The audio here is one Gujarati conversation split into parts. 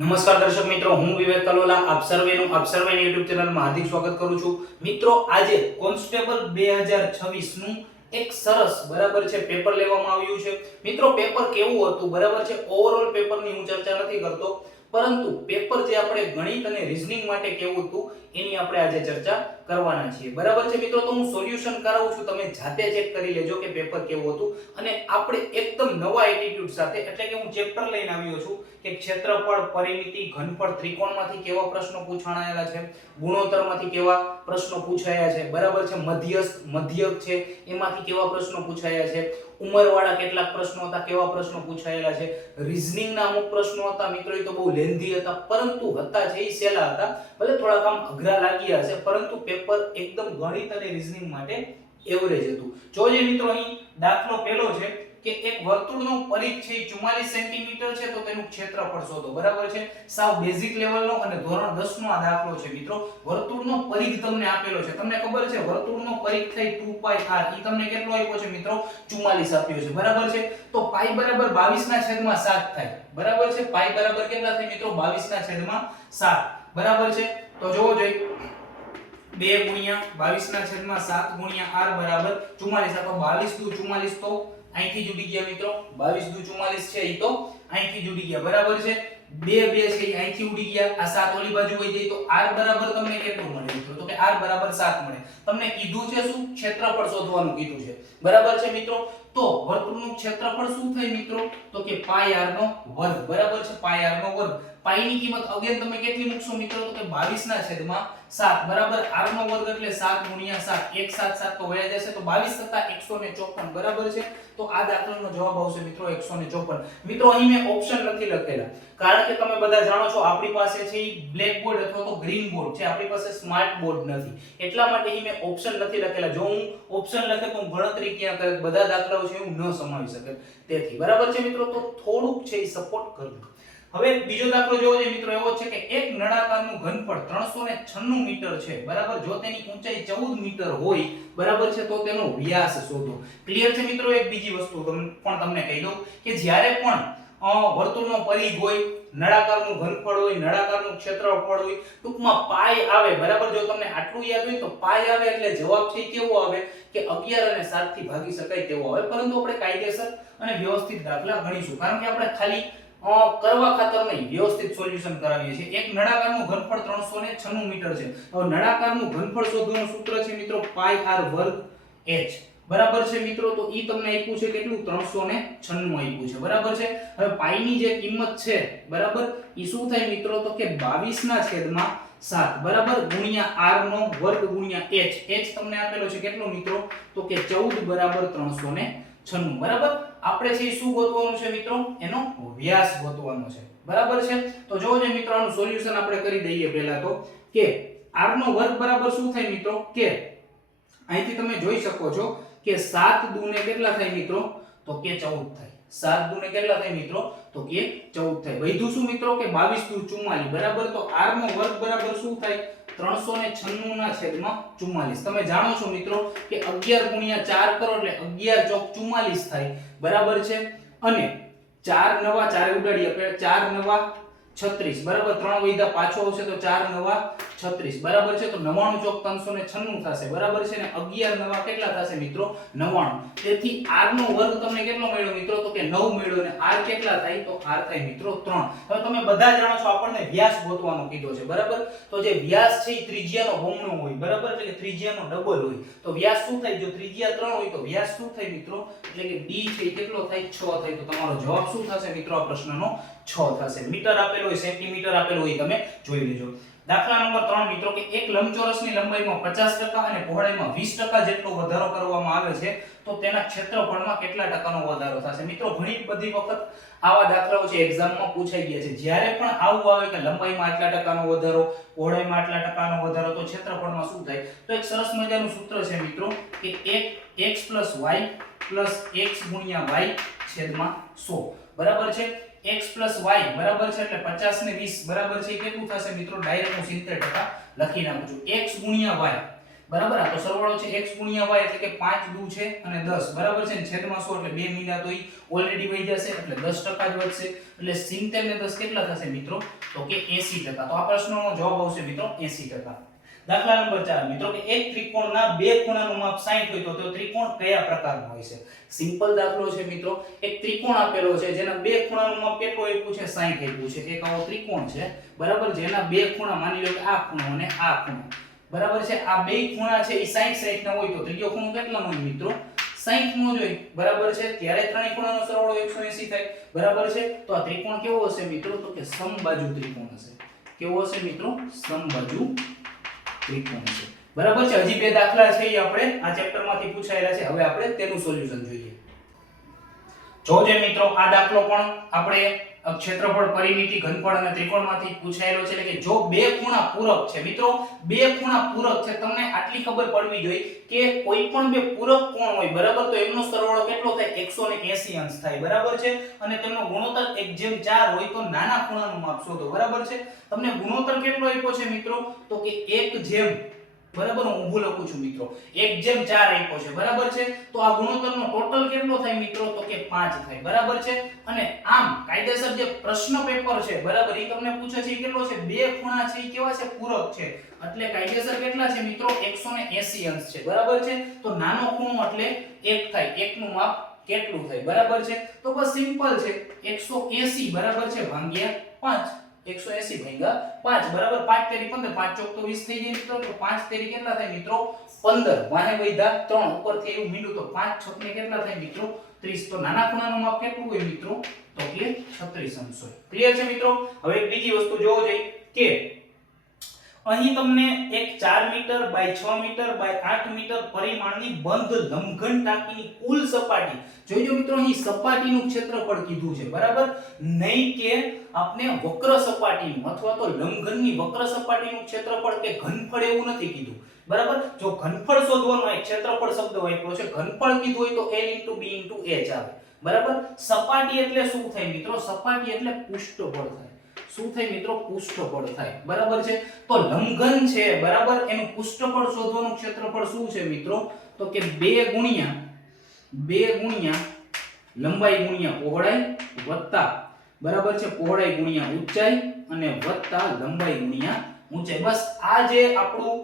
નમસ્કાર દર્શક મિત્રો, હું વિવેક કલોલા આપ સર્વેનું YouTube ચેનલમાં હાર્દિક સ્વાગત કરું છું. મિત્રો, આજે કોન્સ્ટેબલ 2026 નું એક સરસ બરાબર છે પેપર લેવામાં આવ્યું છે. મિત્રો, પેપર કેવું હતું બરાબર છે, ઓવરઓલ પેપરની હું ચર્ચા નથી કરતો, પરંતુ પેપર જે આપણે ગણિત અને રીઝનિંગ માટે કેવું હતું એની આપણે આજે ચર્ચા કરવાના છીએ. બરાબર છે મિત્રો, તો હું સોલ્યુશન કરાવું છું, તમે જાતે ચેક કરી લેજો કે પેપર કેવું હતું. અને આપણે એકદમ નવા એટીટ્યુડ સાથે, એટલે કે હું ચેપ્ટર લઈને આવ્યો છું કે ક્ષેત્રફળ, પરિમિતિ, ઘનફળ, ત્રિકોણમાંથી કેવા પ્રશ્નો પૂછાણાયેલા છે, ગુણોત્તરમાંથી કેવા પ્રશ્નો પૂછાયા છે, બરાબર છે, મધ્યસ્થ, મધ્યક છે એમાંથી કેવા પ્રશ્નો પૂછાયા છે, ઉંમરવાળા કેટલાક પ્રશ્નો હતા, કેવા પ્રશ્નો પૂછાયેલા છે, રીઝનિંગના અમુક પ્રશ્નો હતા મિત્રો, એ તો બહુ લેન્ધી હતા, પરંતુ હતા છે એ સહેલા હતા. ભલે થોડા કામ અઘરા લાગ્યા હશે, પરંતુ પેપર એકદમ ગણિત અને રીઝનિંગ માટે એવરેજ હતું. જોજે મિત્રો, અહીં દાખલો પહેલો છે કે એક વર્તુળનો પરિઘ છે 44 સેન્ટીમીટર છે, તો તેનું ક્ષેત્રફળ શોધો. બરાબર છે, સાવ બેઝિક લેવલનો અને ધોરણ 10 નો આ દાખલો છે મિત્રો. વર્તુળનો પરિઘ તમને આપેલો છે, તમને ખબર છે વર્તુળનો પરિઘ થાય 2πr, ઈ તમને કેટલો આપ્યો છે મિત્રો? 44 આપ્યો છે. બરાબર છે, તો પાઈ બરાબર 22/7 થાય. બરાબર છે, પાઈ બરાબર કેટલા થાય મિત્રો? 22/7. બરાબર છે, તો જોવો જોઈએ 2 ગુણ્યા 22/7 ગુણ્યા r બરાબર 44. તો 22 દુ 44 તો અહીંથી જ ઉડી ગયા મિત્રો. 22 દુ 44 છે, ઈ તો અહીંથી જ ઉડી ગયા. બરાબર છે, 2 2 છે, અહીંથી ઉડી ગયા. આ 7 ઓલી બાજુ વઈ જાય, તો r બરાબર તમને કેટલું મળે મિત્રો? તો કે r બરાબર 7 મળે. તમને કીધું છે શું? ક્ષેત્રફળ શોધવાનું કીધું છે. બરાબર છે મિત્રો, તો વર્તુળનું ક્ષેત્રફળ શું થાય મિત્રો? તો કે પાઈ r નો વર્ગ. બરાબર છે, પાઈ r નો વર્ગ. પાઈ ની કિંમત અગેન તમે કેટલી મૂકશો મિત્રો? તો કે 22/7. બરાબર, r નો વર્ગ એટલે 7 ગુણ્યા 7, 1 7 7 તો વયા જશે, તો 22 + 154. બરાબર છે, તો આ દાખલાનો જવાબ આવશે મિત્રો 154. મિત્રો, અહીં મેં ઓપ્શન નથી લખેલા, કારણ કે તમે બધા જાણો છો આપણી પાસે છે બ્લેક બોર્ડ અથવા તો ગ્રીન બોર્ડ છે, આપણી પાસે સ્માર્ટ બોર્ડ નથી, એટલા માટે અહીં મેં ઓપ્શન નથી લખેલા. જો હું ઓપ્શન લખે તો હું ગણતરી ક્યાં કરે, બધા દાખલાઓ છે હું ન સમાવી શકે તેથી. બરાબર છે મિત્રો, તો થોડુંક છે એ સપોર્ટ કરજો. હવે બીજો દાખલો જોવો છે મિત્રો, એવો છે કે એક નળાકારનું ઘનફળ 396 મીટર છે. બરાબર, જો તેની ઊંચાઈ 14 મીટર હોય, બરાબર છે, તો તેનો વ્યાસ શોધો. ક્લિયર છે મિત્રો? એક બીજી વસ્તુ પણ તમને કહી દઉં કે જ્યારે પણ વર્તુળનો પરિઘ હોય, નળાકારનું ઘનફળ હોય, નળાકારનું ક્ષેત્રફળ હોય, ટૂંકમાં પાઈ આવે. બરાબર, જો તમને આટલું યાદ હોય તો પાઈ આવે એટલે જવાબ છે કેવો આવે કે 11 અને 7 થી ભાગી શકાય તેવો આવે. પરંતુ આપણે કાયદેસર અને વ્યવસ્થિત દાખલા ગણીશું, કારણ કે આપણે ખાલી કરવા ખાતર નહીં, વ્યવસ્થિત સોલ્યુશન કરાવીએ છીએ. એક નળાકારનું ઘનફળ 396 મીટર છે. હવે નળાકારનું ઘનફળ શોધવાનું સૂત્ર છે મિત્રો પાઈ r વર્ગ h. બરાબર છે મિત્રો, તો ઈ તમને આપ્યું છે કેટલું? 396 આપ્યું છે. બરાબર છે, હવે પાઈ ની જે કિંમત છે, બરાબર, ઈ શું થાય મિત્રો? તો કે 22/7. બરાબર, ગુણ્યા r નો વર્ગ ગુણ્યા h. h તમને આપેલો છે કેટલો મિત્રો? તો કે 14 બરાબર 396. બરાબર, આપણે છે શું ગોતવાનું છે મિત્રો? એનો વ્યાસ ગોતવાનો છે. બરાબર છે, તો જોવો જે મિત્રો, આનું સોલ્યુશન આપણે કરી દઈએ. પહેલા તો કે r નો વર્ગ બરાબર શું થાય મિત્રો? કે અહીંથી તમે જોઈ શકો છો કે 7 દુ ને કેટલા થાય મિત્રો? તો કે 14 થાય. 7 દુ ને કેટલા થાય મિત્રો? તો કે 14 થાય. વધ્યું શું મિત્રો? કે 22 દુ 44. બરાબર, તો r નો વર્ગ બરાબર શું થાય? 396/44. તમે જાણો છો મિત્રો કે 11 ગુણ્યા 4 કરો એટલે 11 ચોક 44 થાય. બરાબર છે, અને 4 નવા 4 ઉડાડી આપણે 4 નવા 36. બરાબર, 3 વૈધા પાછો આવશે તો 4 નવા 36. બરાબર છે, તો 99 ચોક 396 થશે. બરાબર છે, ને 11 નવા કેટલા થશે મિત્રો? 99. તેથી r નો વર્ગ તમને કેટલો મળ્યો મિત્રો? તો કે 9 મળ્યો. ને r કેટલા થાય? તો r થાય મિત્રો 3. હવે તમે બધા જાણો છો આપણને વ્યાસ ગોતવાનો કીધો છે. બરાબર, તો જે વ્યાસ છે એ ત્રિજ્યાનો બમણો હોય. બરાબર, એટલે કે ત્રિજ્યાનો ડબલ હોય. તો વ્યાસ શું થાય? જો ત્રિજ્યા 3 હોય તો વ્યાસ શું થાય મિત્રો? એટલે કે d છે એ કેટલો થાય? 6 થાય. તો તમારો જવાબ શું થશે મિત્રો આ પ્રશ્નનો? 6 થશે. મીટર આપેલો હોય, સેન્ટીમીટર આપેલો હોય, તમે જોઈ લેજો. દાખલા નંબર 3 મિત્રો, કે એક લંબચોરસની લંબાઈમાં 50% અને પહોળાઈમાં 20% જેટલો વધારો કરવામાં આવે છે, તો તેના ક્ષેત્રફળમાં કેટલા ટકાનો વધારો થશે? મિત્રો, ઘણી બધી વખત આવા દાખલાઓ છે એક્ઝામમાં પૂછાઈ ગયા છે. જ્યારે પણ આવું આવે કે લંબાઈમાં આટલા ટકાનો વધારો, પહોળાઈમાં આટલા ટકાનો વધારો, તો ક્ષેત્રફળમાં શું થાય? તો એક સરસ મજાનું સૂત્ર છે મિત્રો કે 1x + y + x * y છેદમાં 100. બરાબર છે, x + y બરાબર છે એટલે 50 ને 20 બરાબર છે કેટલું થશે મિત્રો? ડાયરેક્ટ હું 70% લખી નાખું છું. x * y બરાબર. આ તો સરવાળો છે x ગુણ્યા y એટલે કે 5 દુ છે અને 10 બરાબર છે ને છેદમાં 100 એટલે 2 મીંડા તો ઈ ઓલરેડી વહી જશે એટલે 10% જ વધશે એટલે 70 ને 10 કેટલા થશે મિત્રો તો કે 80%. તો આ પ્રશ્નનો જવાબ આવશે મિત્રો 80%. દાખલા નંબર 4 મિત્રો કે એક ત્રિકોણના બે ખૂણાનું માપ 60 હોય તો તે ત્રિકોણ કયા પ્રકારનો હોય છે. સિમ્પલ દાખલો છે મિત્રો. એક ત્રિકોણ આપેલો છે જેના બે ખૂણાનું માપ કેટલું આપ્યું છે 60 આપ્યું છે. એક આવો ત્રિકોણ છે બરાબર જેના બે ખૂણા માની લો કે આ ખૂણો અને આ ખૂણો બરાબર છે. આ બે ખૂણા છે એ 60 ના હોય તો ત્રીજો ખૂણો કેટલાનો હોય મિત્રો 60 નો જ હોય બરાબર છે. ત્યારે ત્રણેય ખૂણાનો સરવાળો 180 થાય બરાબર છે. તો આ ત્રિકોણ કેવો હશે મિત્રો તો કે સમબાજુ ત્રિકોણ હશે. કેવો હશે મિત્રો સમબાજુ ત્રિકોણ છે બરાબર છે. હજી બે દાખલા છે એ આપણે આ ચેપ્ટર માંથી પૂછાયેલા છે. હવે આપણે તેનું સોલ્યુશન જોઈએ. જોજે મિત્રો આ દાખલો પણ આપણે ક્ષેત્રફળ પરિમિતિ ઘનફળ અને ત્રિકોણમાંથી પૂછાયેલો છે એટલે કે જો બે ખૂણા પૂરક છે મિત્રો બે ખૂણા પૂરક છે તમને આટલી ખબર પડવી જોઈએ કે કોઈ પણ બે પૂરક કોણ હોય બરાબર તો એમનો સરવાળો કેટલો થાય 180 અંશ થાય બરાબર છે. અને તેમનો ગુણોત્તર 1/4 હોય તો નાના ખૂણાનું માપ શોધો બરાબર છે. તમને ગુણોત્તર કેટલો આપ્યો છે મિત્રો તો કે 1 બરાબર હું ઊભું લખું છું મિત્રો 1/4 આપ્યો છે બરાબર છે. તો આ ગુણોત્તરનો ટોટલ કેટલો થાય મિત્રો તો કે 5 થાય બરાબર છે. અને આમ કાયદેસર જે પ્રશ્ન પેપર છે બરાબર એ તમને પૂછે છે કેટલો છે બે ખૂણા છે એ કેવા છે પૂરક છે એટલે કાયદેસર કેટલા છે મિત્રો 180 અંશ છે બરાબર છે. તો નાનો ખૂણો એટલે 1 થાય 1 નું માપ કેટલું થાય બરાબર છે. તો બસ સિમ્પલ છે 180 બરાબર છે ભાગ્યા 5 180 ભાગ્યા 5 બરાબર 5 તેરી 15 5 ચોક તો 20 થઈ જાય મિત્રો તો 5 તેરી કેટલા થાય મિત્રો 15 વાહે વૈધા 3 ઉપરથી એવું મીંડું તો 5 6 ને કેટલા થાય મિત્રો 30. તો નાના ખૂણાનું માપ કેટલું હોય મિત્રો તો કે 36 અંશ હોય. ક્લિયર છે મિત્રો. હવે એક બીજી વસ્તુ જોવો જોઈએ કે અહીં તમને એક 4 metre by 6 metre by 8 metre પરિમાણની બંધ લંબઘન ટાંકીની કુલ સપાટી જોઈજો મિત્રો અહીં સપાટીનું ક્ષેત્રફળ કીધું છે બરાબર નહીં કે આપણે વક્ર સપાટીનું અથવા તો લંબઘનની વક્ર સપાટીનું ક્ષેત્રફળ કે ઘનફળ એવું નથી કીધું બરાબર. જો ઘનફળ શોધવાનો હોય ક્ષેત્રફળ શબ્દ વાપર્યો છે ઘનફળ કીધું હોય તો l * b * h આવે બરાબર. સપાટી એટલે શું થાય મિત્રો સપાટી એટલે પૃષ્ઠફળ થાય. શું થાય મિત્રો પૃષ્ઠફળ થાય બરાબર છે. તો લંબઘન છે બરાબર એનું પૃષ્ઠફળ શોધવાનું ક્ષેત્રફળ શું છે મિત્રો તો કે 2 ગુણ્યા લંબાઈ ગુણ્યા પહોળાઈ વત્તા બરાબર છે પહોળાઈ ગુણ્યા ઊંચાઈ અને વત્તા લંબાઈ ગુણ્યા ઊંચાઈ. બસ આ જે આપણું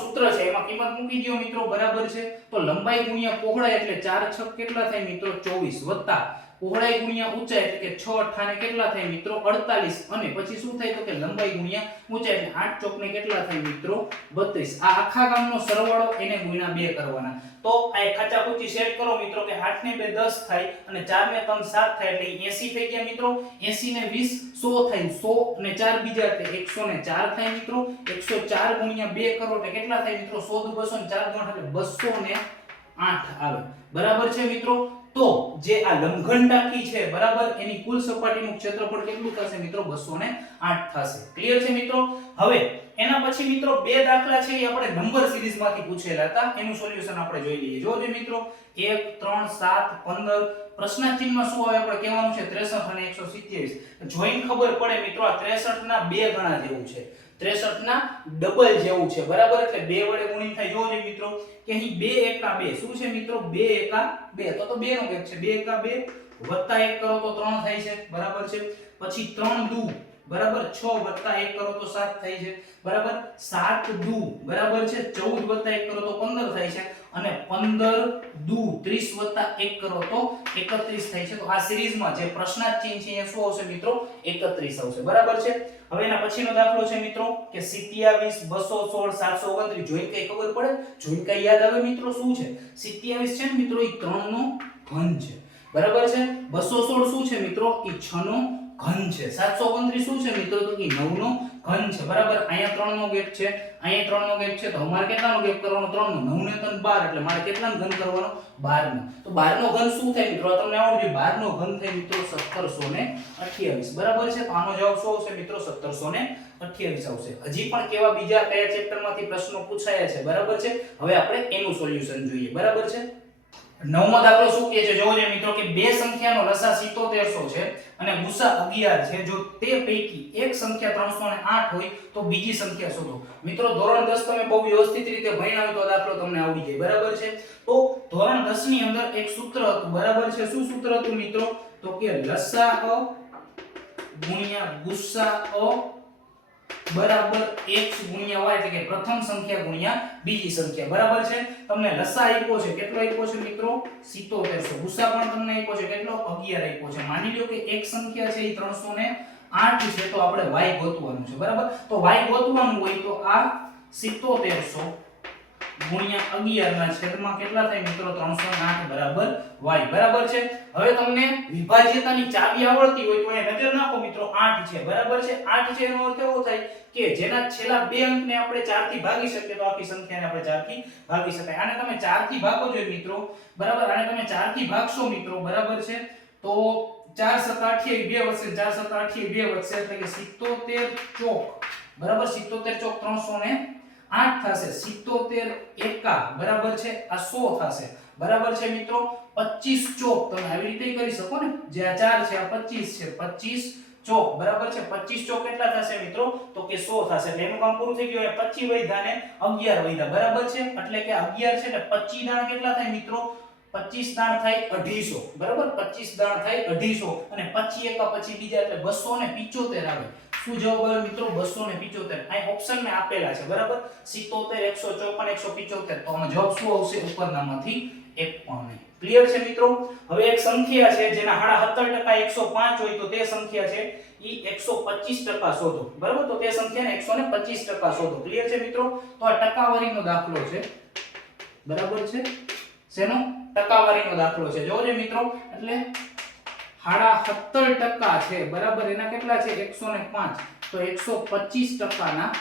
સૂત્ર છે એમાં કિંમત મૂકી દો મિત્રો બરાબર છે. તો લંબાઈ ગુણ્યા પહોળાઈ એટલે 4 6 કેટલા થાય મિત્રો 24 વત્તા પહોળાઈ ગુણ્યા ઊંચાઈ એટલે કે 6 8 ને કેટલા થાય મિત્રો 48 અને પછી શું થાય તો કે લંબાઈ ગુણ્યા ઊંચાઈ એટલે 8 ચોક ને કેટલા થાય મિત્રો 32. આ આખા ગામનો સરવાળો એને ગુણ્યા 2 કરવાના. તો આ ખાચા ખૂચી સેટ કરો મિત્રો કે 8 ને 2 10 થાય અને 4 ને 3 7 થાય એટલે 80 થઈ ગયા મિત્રો. 80 ને 20 100 થાય 100 ને 4 બીજા એટલે 104 થાય મિત્રો. 104 ગુણ્યા 2 કરો એટલે કેટલા થાય મિત્રો 100 204 એટલે 208 આવે બરાબર છે મિત્રો. તો જે આ લંબઘન ટાંકી છે બરાબર એની કુલ સપાટીનું ક્ષેત્રફળ કેટલું થશે મિત્રો 208 થશે. ક્લિયર છે મિત્રો. હવે એના પછી મિત્રો બે દાખલા છે એ આપણે નંબર સિરીઝ માંથી પૂછેલા હતા એનું સોલ્યુશન આપણે જોઈ લઈએ. જોજો મિત્રો 1 3 7 15 પ્રશ્નાર્થ ચિહ્નમાં શું આવે આપણે કહેવાનું છે 63 અને 127. જોઈને ખબર પડે મિત્રો આ 63 ના 2 ગણા જેવું છે 63 ના ડબલ જેવું છે બરાબર એટલે 2 વડે ગુણીને થાય. જોજો મિત્રો કે અહીં 2 એકા 2 શું છે મિત્રો 2 એકા 2 તો 2 નો ગેપ છે 2 એકા 2 વત્તા 1 કરો તો 3 થાય છે બરાબર છે. પછી 3 દુ બરાબર 6 વત્તા 1 કરો તો 7 થાય છે બરાબર. 7 દુ બરાબર છે 14 વત્તા 1 કરો તો 15 થાય છે અને 15 દુ 30 વત્તા 1 કરો તો 31 થાય છે. તો આ સિરીઝમાં જે પ્રશ્નાર્થ ચિહ્ન છે એ શું આવશે મિત્રો 31 આવશે બરાબર છે. હવે એના પછીનો દાખલો છે મિત્રો કે 27 216 729 જોઈને કઈ ખબર પડે જોઈને કઈ યાદ આવે મિત્રો શું છે 27 છે ને મિત્રો એ 3 નો ઘન છે બરાબર છે. 216 શું છે મિત્રો એ 6 નો ઘન છે. 729 શું છે મિત્રો તો કે 9 નો ઘન છે બરાબર. અહીંયા 3 નો ગેપ છે અહીંયા 3 નો ગેપ છે તો અમારે કેટલાનો ગેપ કરવાનો 3 નો 9 ને 3 12 એટલે મારે કેટલાનો ઘન કરવાનો 12 નો. તો 12 નો ઘન શું થાય મિત્રો તમને આવડ્યું 12 નો ઘન થાય મિત્રો 1728 બરાબર છે. તો આનો જવાબ શું આવશે મિત્રો 1728 આવશે. હજી પણ કેવા બીજા કયા ચેપ્ટર માંથી પ્રશ્નો પૂછાયા છે બરાબર છે. હવે આપણે એનું સોલ્યુશન જોઈએ બરાબર છે. નવમો દાખલો શું કહે છે જોવો મિત્રો કે બે સંખ્યાનો લસા 7700 છે અને ગુસા 11 છે. જો તે પૈકી એક સંખ્યા 308 હોય તો બીજી સંખ્યા શોધો. મિત્રો ધોરણ 10 તમે બહુ વ્યવસ્થિત રીતે ભણ્યા હોય તો દાખલો તમને આવડી જાય, બરાબર છે. તો ધોરણ 10 ની અંદર એક સૂત્ર હતું, બરાબર છે. શું સૂત્ર હતું મિત્રો? તો કે લસાઅ ગુણ્યા ગુસાઅ બરાબર x ગુણ્યા y, એટલે કે પ્રથમ સંખ્યા ગુણ્યા બીજી સંખ્યા, બરાબર છે. તમને લસા આપ્યો છે, કેટલો આપ્યો છે મિત્રો? 7700. ગુસા પણ તમને આપ્યો છે, કેટલો? 11 આપ્યો છે. માની લ્યો કે એક સંખ્યા છે એ 308 છે, તો આપણે y ગોતવાનું છે, બરાબર. તો y ગોતવાનું હોય તો આ 7700 ગુણ્યા 11 ના છેદમાં કેટલા થાય મિત્રો? 308 બરાબર y, બરાબર છે. હવે તમને વિભાજ્યતાની ચાવી આવડતી હોય તો એ નજર નાખો મિત્રો, 8 છે, બરાબર છે. 8 છે એનો અર્થ એવો થાય કે જેના છેલ્લા બે અંકને આપણે 4 થી ભાગી શકીએ તો આખી સંખ્યાને આપણે 4 થી ભાગી શકાય. આને તમે 4 થી ભાગો છો મિત્રો, બરાબર. આને તમે 4 થી ભાગશો મિત્રો, બરાબર છે. તો 4 * 7 = 28 2 વધશે, 4 * 7 = 28 2 વધશે, એટલે કે 77 ચોક, બરાબર. 77 ચોક 308 થશે. 77 એકા, બરાબર છે. આ 100 થશે, બરાબર છે મિત્રો. 25 ચોક તમે આવી રીતે કરી શકો ને, જે આ 4 છે આ 25 છે, 25 ચોક, બરાબર છે. 25 ચોક કેટલા થશે મિત્રો? તો કે 100 થશે. એટલે એનું કામ પૂરું થઈ ગયું. 25 વધ્યા ને 11 વધ્યા, બરાબર છે. એટલે કે 11 છે એટલે 25 દાણા કેટલા થાય મિત્રો? 25 દાણ થાય 250, બરાબર. 25 દાણ થાય 250 અને 25 એકા પછી બીજા એટલે 275 આવે. શું જવાબ આવે મિત્રો? 275. આ ઓપ્શન મે આપેલા છે, બરાબર. 77 154 175. તો આનો જવાબ શું આવશે? ઉપરનામાંથી એક પણ નહીં. ક્લિયર છે મિત્રો? હવે એક સંખ્યા છે જેના 70% 105 હોય તો તે સંખ્યા છે ઈ 125% શોધો, બરાબર. તો તે સંખ્યાને 125% શોધો. ક્લિયર છે મિત્રો? તો આ ટકાવારીનો દાખલો છે, બરાબર છે. શેનો? ટકાવારીનો દાખલો છે. જોજો મિત્રો, એટલે 70% છે, બરાબર. એના કેટલા છે? 105. તો 125% ના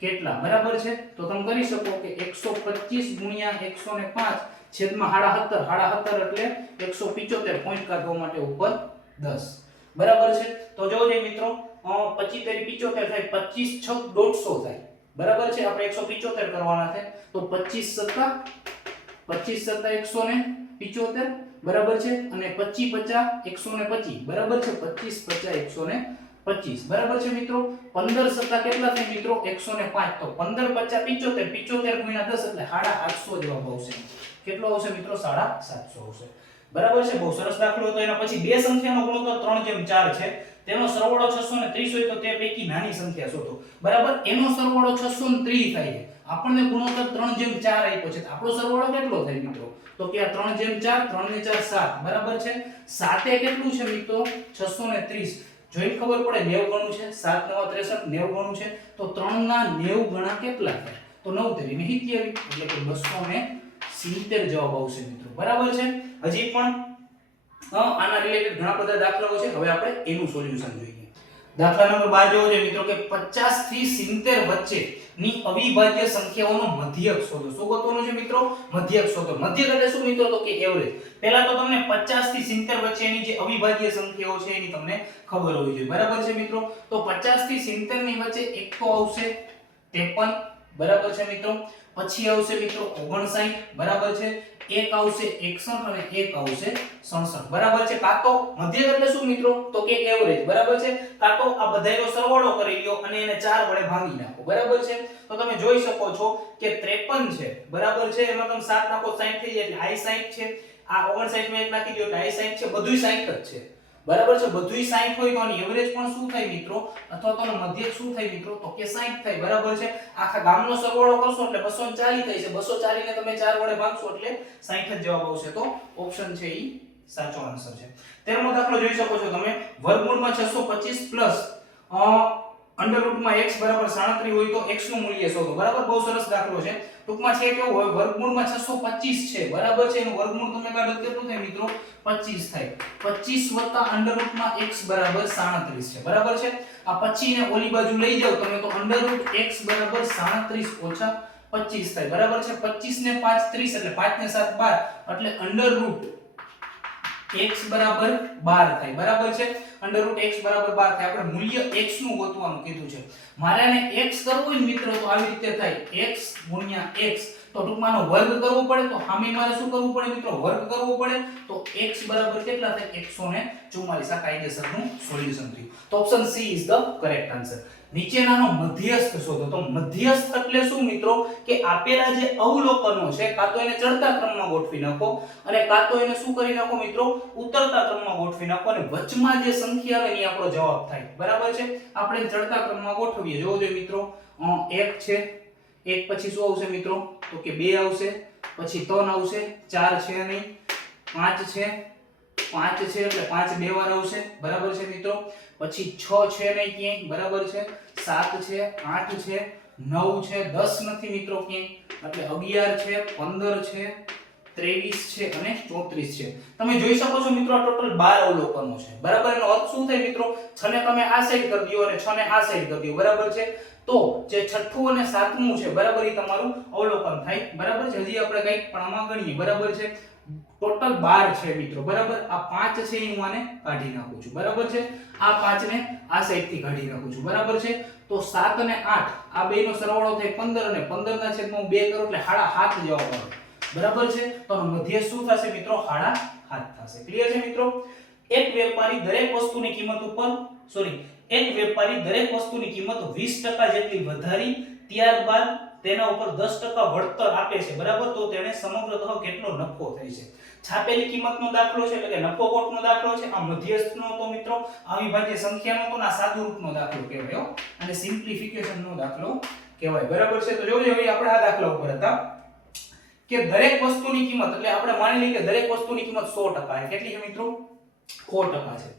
કેટલા, બરાબર છે. તો તમે કરી શકો કે 125 ગુણ્યા 105 છેદમાં 70 એટલે 175, પોઈન્ટ કાઢવા માટે ઉપર 10, બરાબર છે. તો જોજો મિત્રો, 25 તેરી 75 થાય, 25 6 150 થાય, બરાબર છે. આપણે 175 કરવાના છે, તો 25 સત્તા 175, બરાબર છે. અને 25 50 125, બરાબર છે. 25 50 125, બરાબર છે મિત્રો. 15 સત્તા કેટલા થાય મિત્રો? 105. તો 15 50 75 ગુણ્યા 10 એટલે 750 જવાબ આવશે. કેટલો આવશે મિત્રો? 750 આવશે, બરાબર છે. બહુ સરસ દાખલો હતો. એના પછી બે સંખ્યાનો ગુણોત્તર 3/4 છે, તેનો સરવાળો 630 હોય તો તે પૈકી નાની સંખ્યા શોધો, બરાબર. એનો સરવાળો 630 થાય છે, આપણને ગુણોત્તર 3/4 આપ્યો છે, તો આપણો સરવાળો કેટલો થાય મિત્રો? તો કે આ 3/4, 3 ને 4 7, બરાબર છે. 7 એ કેટલું છે મિત્રો? 630. જોઈ ખબર પડે 90 ગણું છે, 7 9 63 90 ગણું છે, તો 3 ના 90 ગણા કેટલા થાય? તો 9 તેરી 27, એટલે કે 270 જવાબ આવશે મિત્રો, બરાબર છે. હજી પણ આના રિલેટેડ ઘણા બધા દાખલાઓ છે. હવે આપણે એનું સોલ્યુશન જોઈએ. દાખલા નંબર 12 જોવો છે મિત્રો કે 50 થી 70 વચ્ચે ની અવિભાજ્ય સંખ્યાઓનો મધ્યક શોધો. શું ગોતવાનું છે મિત્રો? મધ્યક શોધો. મધ્યક એટલે શું મિત્રો? તો કે એવરેજ. પહેલા તો તમને 50 થી 70 વચ્ચેની જે અવિભાજ્ય સંખ્યાઓ છે એની તમને ખબર હોવી જોઈએ, બરાબર છે મિત્રો. તો 50 થી 70 ની વચ્ચે એક તો આવશે 53, બરાબર છે મિત્રો. પછી આવશે મિત્રો 59, બરાબર છે. એક આવશે 61 અને એક આવશે 67, બરાબર છે. કાં તો મધ્યક એટલે શું મિત્રો? તો કે એવરેજ, બરાબર છે. કાં તો આ બધાયનો સરવાળો કરી લ્યો અને એને 4 વડે ભાગી નાખો, બરાબર છે. તો તમે જોઈ શકો છો કે 53 છે, બરાબર છે. એમાં તમે 7 નાખો 60 થઈ જાય એટલે આઈ 60 છે. આ 59 માં એક નાખી દો એટલે આઈ 60 છે. બધુંય 60 જ છે, બરાબર છે. બધુંય 60 હોય તો આની એવરેજ પણ શું થાય મિત્રો? અથવા તો આનો મધ્યક શું થાય મિત્રો? તો કે 60 થાય, બરાબર છે. આખા ગામનો સરવાળો કરશો એટલે 240 થાય છે. 240 ને તમે 4 વડે ભાગશો એટલે 60 જ જવાબ આવશે. તો ઓપ્શન છે ઈ સાચો આન્સર છે. 13મો દાખલો જોઈ શકો છો તમે. વર્ગમૂળમાં 625 પ્લસ અંડર રૂટમાં x બરાબર 37 હોય તો x નું મૂલ્ય શોધો, બરાબર. બહુ સરસ દાખલો છે. ટૂંકમાં છે કેવું હોય? વર્ગમૂળમાં 625 છે, બરાબર છે. એનું વર્ગમૂળ તમે કાઢો કેટલું થાય મિત્રો? 25 થાય. 25 વત્તા અંડર રૂટમાં x બરાબર 37 છે, બરાબર છે. આ 25 ને ઓલી બાજુ લઈ જાવ તમે તો અંડર રૂટ x બરાબર 37 ઓછા 25 થાય, બરાબર છે. 25 ને 5 30 એટલે 5 ને 7 12 એટલે અંડર રૂટ x બરાબર 12 થાય, બરાબર છે. √x બરાબર 12 થાય. આપણે મૂલ્ય x નું ગોતવાનું કીધું છે. મારે આને x કરવું હોય ને મિત્રો તો આવી રીતે થાય x * x. તો ટૂંકમાં આનો વર્ગ કરવો પડે તો સામે મારે શું કરવું પડે મિત્રો? વર્ગ કરવો પડે. તો x બરાબર કેટલા થાય? 144. આ કાયદેસરનું સોલ્યુશન થયું. તો option C is the correct answer. નીચેનાનો મધ્યસ્થ શોધો. તો મધ્યસ્થ એટલે શું મિત્રો? કે આપેલા જે અવલોકનો છે કાં તો એને ચડતા ક્રમમાં ગોઠવી નાખો અને કાં તો એને શું કરી નાખો મિત્રો? ઉતરતા ક્રમમાં ગોઠવી નાખો અને વચમાં જે સંખ્યા આવે એ આપણો જવાબ થાય. બરાબર છે? આપણે ચડતા ક્રમમાં ગોઠવીએ. જોવો જોઈએ મિત્રો, 1 છે, 1 પછી શું આવશે મિત્રો? તો કે 2 આવશે, પછી 3 આવશે, 4 છે નહીં, 5 છે, 5 છે એટલે 5 બે વાર આવશે. બરાબર છે મિત્રો? પછી 6 છે નહીં ક્યાંય. બરાબર છે? 7 છે, 8 છે, 9 છે, 10 નથી મિત્રો ક્યાંય, એટલે 11 છે, 15 છે, 23 છે અને 34 છે. તમે જોઈ શકો છો મિત્રો આ ટોટલ 12 અવલોકનો છે. બરાબર? એનો અર્થ શું થાય મિત્રો? 6 ને તમે આ સાઈડ કરી દો અને 6 ને આ સાઈડ કરી દો. બરાબર છે? તો જે છઠ્ઠું અને સાતમું છે બરાબર એ તમારું અવલોકન થાય. બરાબર છે? હજી આપણે કંઈક પણ આમાં ગણીએ. બરાબર છે? ટોટલ 12 છે મિત્રો. બરાબર? આ 5 છે એ હું આને કાઢી નાખું છું. બરાબર છે? આ 5 ને આ સાઈડ થી કાઢી નાખું છું. બરાબર છે? તો 7 અને 8 આ બેનો સરવાળો થાય 15 અને 15 ના છેદમાં 2 કરું એટલે 7.5 જવાબ આવે. બરાબર છે? તો મધ્ય શું થશે મિત્રો? 7.5 થશે. ક્લિયર છે મિત્રો? એક વેપારી દરેક વસ્તુની કિંમત ઉપર એક વેપારી દરેક વસ્તુની કિંમત 20% જેટલી વધારી ત્યારબાદ તેના ઉપર 10% વળતર આપે છે. બરાબર? તો તેને સમગ્રતઃ કેટલો નફો થાય છે? છાપેલી કિંમતનો દાખલો છે એટલે કે નફો ખોટનો દાખલો છે. આ મધ્યસ્થનો તો મિત્રો અવિભાજ્ય સંખ્યાનો તો ના સાદુ રૂપનો દાખલો કહેવાય અને સિમ્પ્લિફિકેશનનો દાખલો કહેવાય. બરાબર છે? તો જોજો હવે આપણે આ દાખલા ઉપર હતા કે દરેક વસ્તુની કિંમત એટલે આપણે માની લઈએ કે દરેક વસ્તુની કિંમત 100% છે. કેટલી છે મિત્રો? 100% છે.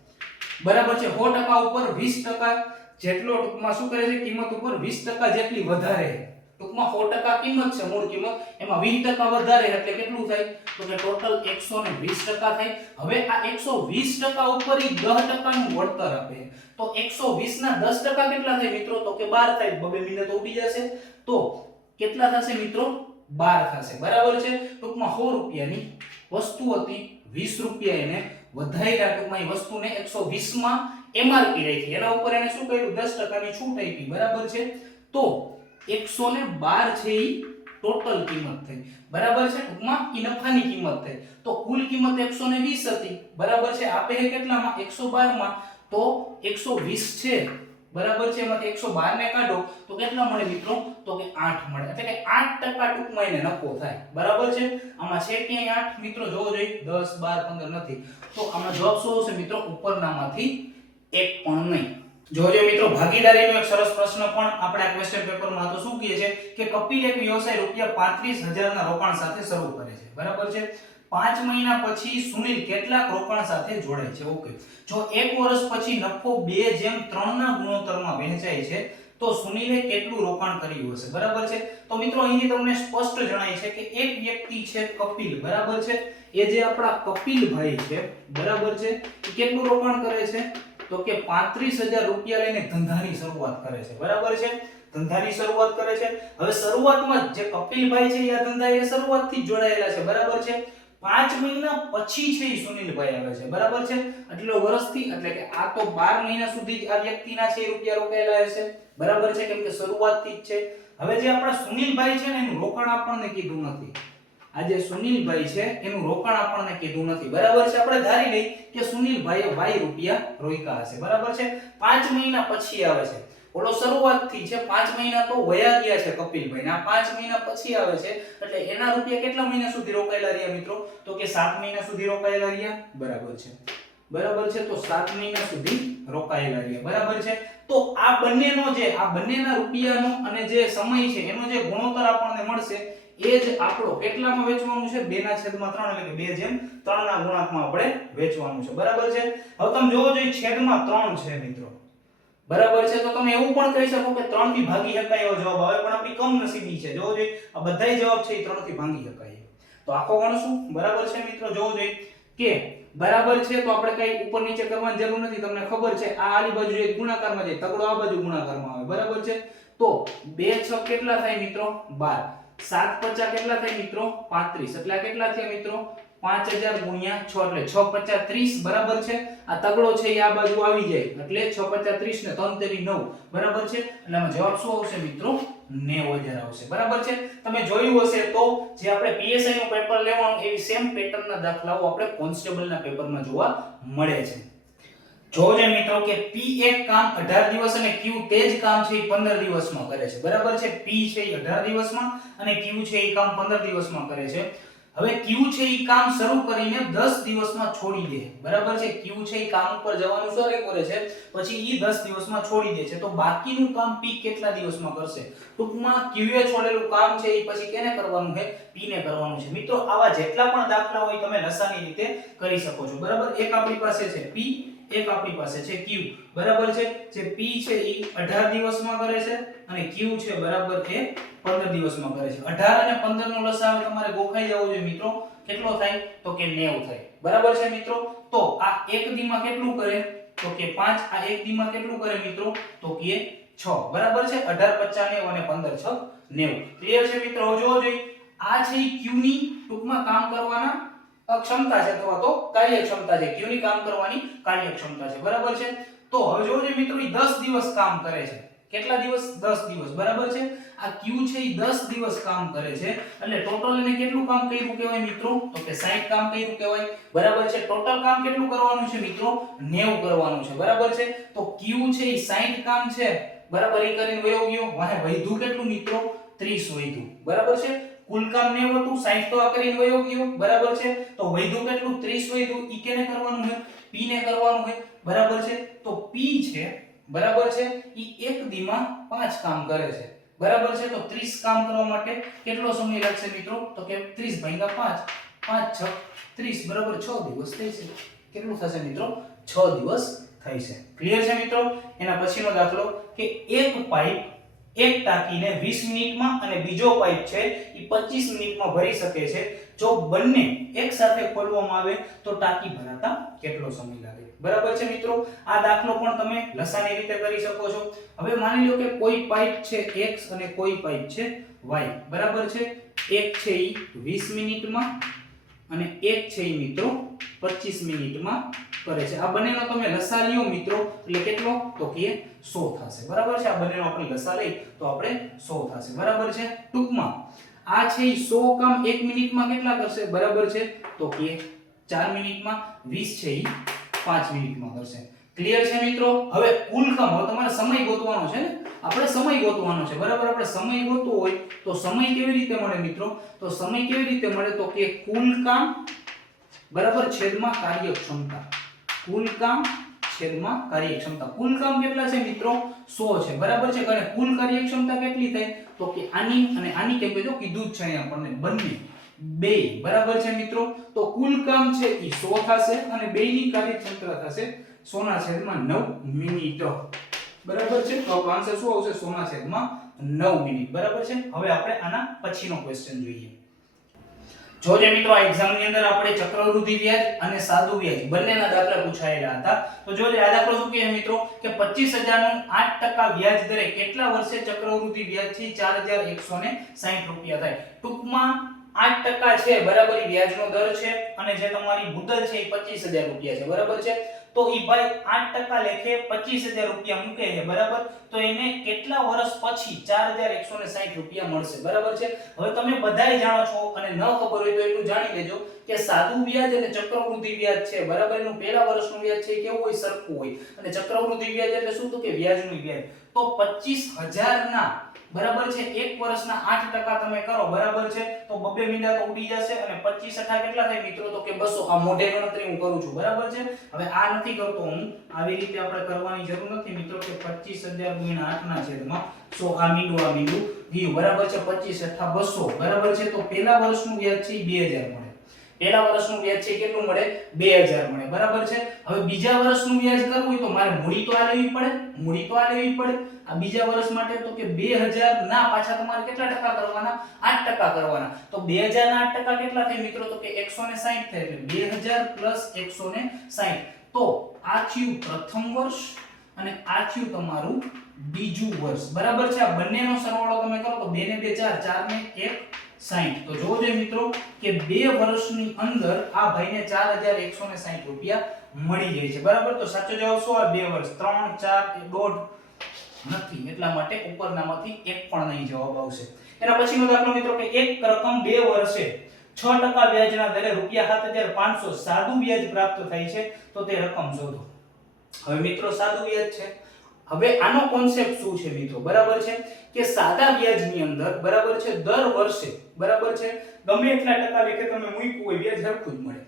બરાબર છે? 100% ઉપર 20% જેટલો ટૂંકમાં શું કરે છે? કિંમત ઉપર 20% જેટલી વધારે. ટૂંકમાં 100% કિંમત છે મૂળ કિંમત, એમાં 20% વધારે એટલે કેટલું થાય? તો કે ટોટલ 120% થાય. હવે આ 120% ઉપર ઈ 10% નું વળતર આપે. તો 120 ના 10% કેટલા થાય મિત્રો? તો કે 12 થાય. બબે મિનિટ ઉડી જશે. તો કેટલા થશે મિત્રો? 12 થશે. બરાબર છે? ટૂંકમાં 100 રૂપિયાની વસ્તુ હતી, 20 રૂપિયા એને વધાર્યા. ટૂંકમાં એ વસ્તુને 120 માં એમઆરપી રાખી, એના ઉપર એને શું કર્યું? 10% ની છૂટ આપી. બરાબર છે? તો 112 છે ઈ ટોટલ કિંમત થઈ. બરાબર છે? ટૂંકમાં ઈ નફાની કિંમત થઈ. તો કુલ કિંમત 120 હતી. બરાબર છે? આપે કેટલામાં? 112 માં. તો 120 છે. બરાબર છે? એમાંથી 112 ને કાઢો તો કેટલા મળે મિત્રો? તો કે 8 મળે. એટલે કે 8% ટૂંકમાં એને નફો થાય. બરાબર છે? આમાં છે ક્યાંય 8 મિત્રો? જોવો જોઈએ 10 12 15 નથી. તો આમાં જવાબ શું હશે મિત્રો? ઉપરનામાંથી એક પણ નહીં. જોજો મિત્રો, ભાગીદારીનો એક સરસ પ્રશ્ન પણ આપણે આ ક્વેશ્ચન પેપરમાં હતો. શું કહે છે કે કપિલ એક વ્યવસાય રૂપિયા 35,000 ના રોકાણ સાથે શરૂ કરે છે. બરાબર છે? 5 મહિના પછી સુનિલ કેટલાક રોકાણ સાથે જોડાય છે. ઓકે. જો 1 વર્ષ પછી નફો 2:3 ના ગુણોત્તરમાં વહેંચાય છે તો સુનિલે કેટલું રોકાણ કર્યું હશે? બરાબર છે? તો મિત્રો અહીં તમને સ્પષ્ટ જણાય છે કે એક વ્યક્તિ છે કપિલ. બરાબર છે? એ જે આપણા કપિલભાઈ છે, બરાબર છે, એ કેટલું રોકાણ કરે છે? તો કે 35,000 રૂપિયા લઈને ધંધાની શરૂઆત કરે છે. બરાબર છે? ધંધાની શરૂઆત કરે છે. હવે શરૂઆતમાં જે કપિલભાઈ છે એ આ ધંધા એ શરૂઆતથી જ જોડાયેલા છે. બરાબર છે? 5 મહિના પછી છે ઈ સુનિલભાઈ આવે છે. બરાબર છે? એટલે વર્ષથી એટલે કે આ તો 12 મહિના સુધી આ વ્યક્તિના છે રૂપિયા રોકાયેલા હશે. બરાબર છે? કેમ કે શરૂઆતથી જ છે. હવે જે આપણા સુનિલભાઈ છે ને એનું રોકાણ આપણને કીધું નથી. આ જે સુનિલભાઈ છે એનું રોકાણ આપણને કીધું નથી. બરાબર છે? આપણે ધારી લઈ કે સુનિલભાઈએ y રૂપિયા રોક્યા હશે. બરાબર છે? 5 મહિના પછી આવે છે. ઓલો શરૂઆતથી છે, 5 મહિના તો વયા ગયા છે કપિલભાઈ ના, 5 મહિના પછી આવે છે એટલે એના રૂપિયા કેટલા મહિના સુધી રોકાયેલા રહ્યા મિત્રો? તો કે 7 મહિના સુધી રોકાયેલા રહ્યા. બરાબર છે? બરાબર છે? તો 7 મહિના સુધી રોકાયેલા રહ્યા. બરાબર છે? તો આ બંનેના રૂપિયાનો અને જે સમય છે એનો જે ગુણોત્તર આપણને મળશે એ જ આપણો કેટલામાં વેચવાનું છે? 2/3 એટલે કે 2/3 ના ગુણાંકમાં આપણે વેચવાનું છે. બરાબર છે? હવે તમે જોવો જોઈએ છેદમાં 3 છે મિત્રો. બરાબર છે? તો તમે એવું પણ કહી શકો કે 3 થી ભાગી શકાય એવો જવાબ આવે, પણ આપણી કમનસીબી છે. જોવો જોઈએ આ બધાય જવાબ છે એ 3 થી ભાગી શકાય. તો આખો ગણશું. બરાબર છે મિત્રો? જોવો જોઈએ કે બરાબર છે તો આપણે કઈ ઉપર નીચે કરવાની જરૂર નથી. તમને ખબર છે આ આલી બાજુ જે ગુણાકારમાં જાય, તગડો આ બાજુ ગુણાકારમાં આવે. બરાબર છે? તો 2 6 કેટલા થાય મિત્રો? 12. 7 50 કેટલા થાય મિત્રો? 35. એટલે આ કેટલા થયા મિત્રો? 5000 ગુણ્યા 6 એટલે 6 50 30 બરાબર છે. આ તગડો છે એ આ બાજુ આવી જાય એટલે 6 50 30 ને 3 તેરી 9 બરાબર છે. એટલે આમાં જવાબ શું આવશે મિત્રો? 90000 આવશે બરાબર છે. તમે જોયું હશે તો જે આપણે પીએસઆઈ નું પેપર લેવાનું એવી સેમ પેટર્નના દાખલાઓ આપણે કોન્સ્ટેબલના પેપરમાં જોવા મળે છે. જોજે મિત્રો કે P એક કામ 18 દિવસ અને Q તે જ કામ છે એ 15 દિવસમાં કરે છે બરાબર છે. P છે એ 18 દિવસમાં અને Q છે એ કામ 15 દિવસમાં કરે છે. હવે Q છે એ કામ શરૂ કરીને 10 દિવસમાં છોડી દે બરાબર છે. Q છે એ કામ ઉપર જવાનું શરૂ કરે છે પછી એ 10 દિવસમાં છોડી દે છે તો બાકીનું કામ P કેટલા દિવસમાં કરશે? ટૂંકમાં Q એ છોડેલું કામ છે એ પછી કેને કરવાનું છે? P ને કરવાનું છે. મિત્રો આવા જેટલા પણ દાખલા હોય તમે લસાની રીતે કરી શકો છો બરાબર. એક આપણી પાસે છે P, એક આપણી પાસે છે Q બરાબર છે. જે P છે એ 18 દિવસમાં કરે છે અને Q છે બરાબર એ 15 દિવસમાં કરે છે. 18 અને 15 નો લસાઅ તમારે ગોખાઈ જવો જોઈએ મિત્રો. કેટલો થાય? તો કે 90 થાય બરાબર છે મિત્રો. તો આ એક દીમાં કેટલું કરે? તો કે 5. આ એક દીમાં કેટલું કરે મિત્રો? તો કે 6 બરાબર છે. 18 50 90 અને 15 6 90. ક્લિયર છે મિત્રો? હવે જોવો જોઈએ આ છે Q ની ટૂંકમાં કામ કરવાના ક્ષમતા છે અથવા તો કાર્યક્ષમતા છે. Q ની કામ કરવાની કાર્યક્ષમતા છે બરાબર છે. તો હવે જોજો મિત્રો એ 10 દિવસ કામ કરે છે. કેટલા દિવસ? 10 દિવસ બરાબર છે. આ Q છે એ 10 દિવસ કામ કરે છે એટલે ટોટલ એને કેટલું કામ કર્યું કહેવાય મિત્રો? તો કે 60 કામ કર્યું કહેવાય બરાબર છે. ટોટલ કામ કેટલું કરવાનું છે મિત્રો? 90 કરવાનું છે બરાબર છે. તો Q છે એ 60 કામ છે બરાબર એ કરીને વયો ગયો. વાહે વૈધું કેટલું મિત્રો? 30 વૈધું બરાબર છે. કુલ કામ 90 હતું 60 તો આ કરીને વયો ગયો બરાબર છે. તો વૈધું કેટલું? 30 વૈધું. ઈ કેને કરવાનું છે? P ને કરવાનું છે બરાબર છે. તો P છે બરાબર છે ઈ એક દીમાં 5 કામ કરે છે બરાબર છે. તો 30 કામ કરવા માટે કેટલો સમય લાગશે મિત્રો? તો કે 30 ભાગ્યા 5 5 6 30 બરાબર 6 દિવસ થઈ છે. કેટલું થશે મિત્રો? 6 દિવસ થઈ છે. ક્લિયર છે મિત્રો? એના પછીનો દાખલો કે એક પાઇપ એક ટાંકીને 20 મિનિટમાં અને બીજો પાઇપ છે એ 25 મિનિટમાં ભરી શકે છે. જો બંને એક સાથે ખોલવામાં આવે તો ટાંકી ભરાતા કેટલો સમય લાગે? બરાબર છે મિત્રો. આ દાખલો પણ તમે લસાની રીતે કરી શકો છો. હવે માની લો કે કોઈ પાઇપ છે x અને કોઈ પાઇપ છે y બરાબર છે. એક છે ઈ 20 મિનિટમાં અને એક છે ઈ મિત્રો 25 મિનિટમાં કરે છે. આ બંનેનો તમે લસા લ્યો મિત્રો એટલે કેટલો? તો કે 100 થશે બરાબર છે. આ બંનેનો આપણે લસા લઈ તો આપણે 100 થશે બરાબર છે. ટૂંકમાં આ છે ઈ 100 કામ 1 મિનિટમાં કેટલા કરશે? બરાબર છે. તો કે 4 મિનિટમાં. 20 છે ઈ 5 મિનિટમાં કરશે. ક્લિયર છે મિત્રો? હવે કુલ કામ હવે તમારે સમય ગોતવાનો છે ને. આપણે સમય ગોતવાનો છે બરાબર. આપણે સમય ગોતવો હોય તો સમય કેવી રીતે મળે મિત્રો? તો સમય કેવી રીતે મળે? તો કે કુલ કામ બરાબર છેદમાં કાર્યક્ષમતા. કુલ કામ છેદમાં કાર્યક્ષમતા. કુલ કામ કેટલા છે મિત્રો? 100 છે બરાબર છે. અને કુલ કાર્યક્ષમતા કેટલી થાય? તો કે આની અને આની કેમ કે જો કીધું જ છે અહીંયા આપણને બંને બે બરાબર છે મિત્રો. તો કુલ કામ છે એ 100 થશે અને બેયની કાર્યક્ષમતા થશે 100 ના છેદમાં 9 મિનિટ બરાબર છે. તો આન્સર શું આવશે? 100 ના છેદમાં 9 મિનિટ બરાબર છે. હવે આપણે આના પછીનો ક્વેશ્ચન જોઈએ. જોજે મિત્રો આ એક્ઝામ ની અંદર આપણે ચક્રવૃદ્ધિ વ્યાજ અને સાદુ વ્યાજ બંનેના દાખલા પૂછાયેલા હતા. તો જોજે આ દાખલો શું કહે મિત્રો કે 25000 નું 8% વ્યાજ દરે કેટલા વર્ષે ચક્રવૃદ્ધિ વ્યાજ છે 4160 રૂપિયા થાય. ટૂંકમાં 8% છે બરાબર એ વ્યાજનો દર છે અને જે તમારી મુદત છે એ 25000 રૂપિયા છે બરાબર છે. તો ઈ ભાઈ 8% લેખે 25000 રૂપિયા મૂકે છે બરાબર. તો એને કેટલા વર્ષ પછી 4160 રૂપિયા મળશે બરાબર છે. હવે તમે બધાય જાણો છો અને ન ખબર હોય તો એટલું જાણી લેજો કે સાદુ વ્યાજ અને ચક્રવૃદ્ધિ વ્યાજ છે બરાબર. એનું પહેલા વર્ષનું વ્યાજ છે કેવું હોય? સરખું હોય. અને ચક્રવૃદ્ધિ વ્યાજ એટલે શું? તો કે વ્યાજનું વ્યાજ. તો 25000 ના બરાબર છે એક વર્ષના 8% તમે કરો બરાબર છે. તો બબે મીંડા તો ઉડી જશે અને 25 8 કેટલા થાય મિત્રો? તો કે 200. આ મોઢે ગણતરી હું કરું છું બરાબર છે. હવે આ નથી કરતો હું. આવી રીતે આપણે કરવાની જરૂર નથી મિત્રો કે 25000 ગુણ્યા 8 ના છેદમાં 100. આ મીંડું ગયું બરાબર છે. 25 8 200 બરાબર છે. તો પહેલા વર્ષનું વ્યાજ છે 2000 મળે. પહેલા વર્ષનું વ્યાજ છે કેટલું મળે? 2000 મળે બરાબર છે. હવે બીજા વર્ષનું વ્યાજ કરવું હોય તો મારે મૂડી તો આ લેવી પડે. મૂડી તો આ લેવી પડે. આ બીજા વર્ષ માટે તો કે 2000 ના પાછા તમારે કેટલા ટકા કરવાના? 8% કરવાના. તો 2000 ના 8% કેટલા થાય મિત્રો? તો કે 160 થાય. એટલે 2000 + 160. તો આ થયું પ્રથમ વર્ષ અને આ થયું તમારું બીજું વર્ષ બરાબર છે. આ બંનેનો સરવાળો તમે કરો તો 2 ને 2 4 4 ને 1 60. તો જોવો જોઈએ મિત્રો કે 2 વર્ષની અંદર આ ભાઈને 4160 રૂપિયા મળી જાય છે બરાબર. તો સાચો જવાબ શું આવે? 2 વર્ષ. 3 4 1.5 નથી, એટલા માટે ઉપરનામાંથી એક પણ નહીં જવાબ આવશે. એના પછીનો દાખલો મિત્રો કે એક રકમ 2 વર્ષે 6% વ્યાજના દરે રૂપિયા 7500 સાદું વ્યાજ પ્રાપ્ત થાય છે, તો તે રકમ શોધો. હવે મિત્રો સાદું વ્યાજ છે. હવે આનો કોન્સેપ્ટ શું છે મિત્રો? બરાબર છે કે સાદા વ્યાજની અંદર બરાબર છે દર વર્ષે બરાબર છે ગમે એટલા ટકા લેખે તમે મૂક્યું હોય વ્યાજ સરખું જ મળે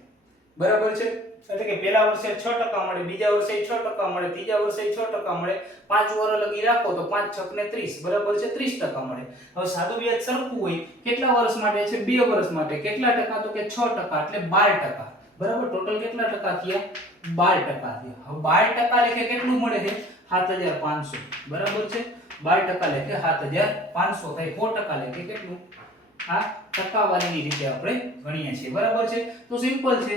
બરાબર છે. એટલે કે પહેલા વર્ષે 6% મળે, બીજા વર્ષે 6% મળે, ત્રીજા વર્ષે 6% મળે, 5 વર્ષ લગી રાખો તો 5 6 ને 30 બરાબર છે 30% મળે. હવે સાદું વ્યાજ સરખું હોય કેટલા વર્ષ માટે છે? 2 વર્ષ માટે. કેટલા ટકા? તો કે 6% એટલે 12%. બરાબર. ટોટલ કેટલા ટકા થયા? 12% થયા. હવે 12% લેખે કેટલું મળે છે? 7500 બરાબર છે. 12% લેખે 7500 થાય. 4% લેખે કેટલું? આ ટકાવારીની રીતે આપણે ગણીએ છીએ બરાબર છે. તો સિમ્પલ છે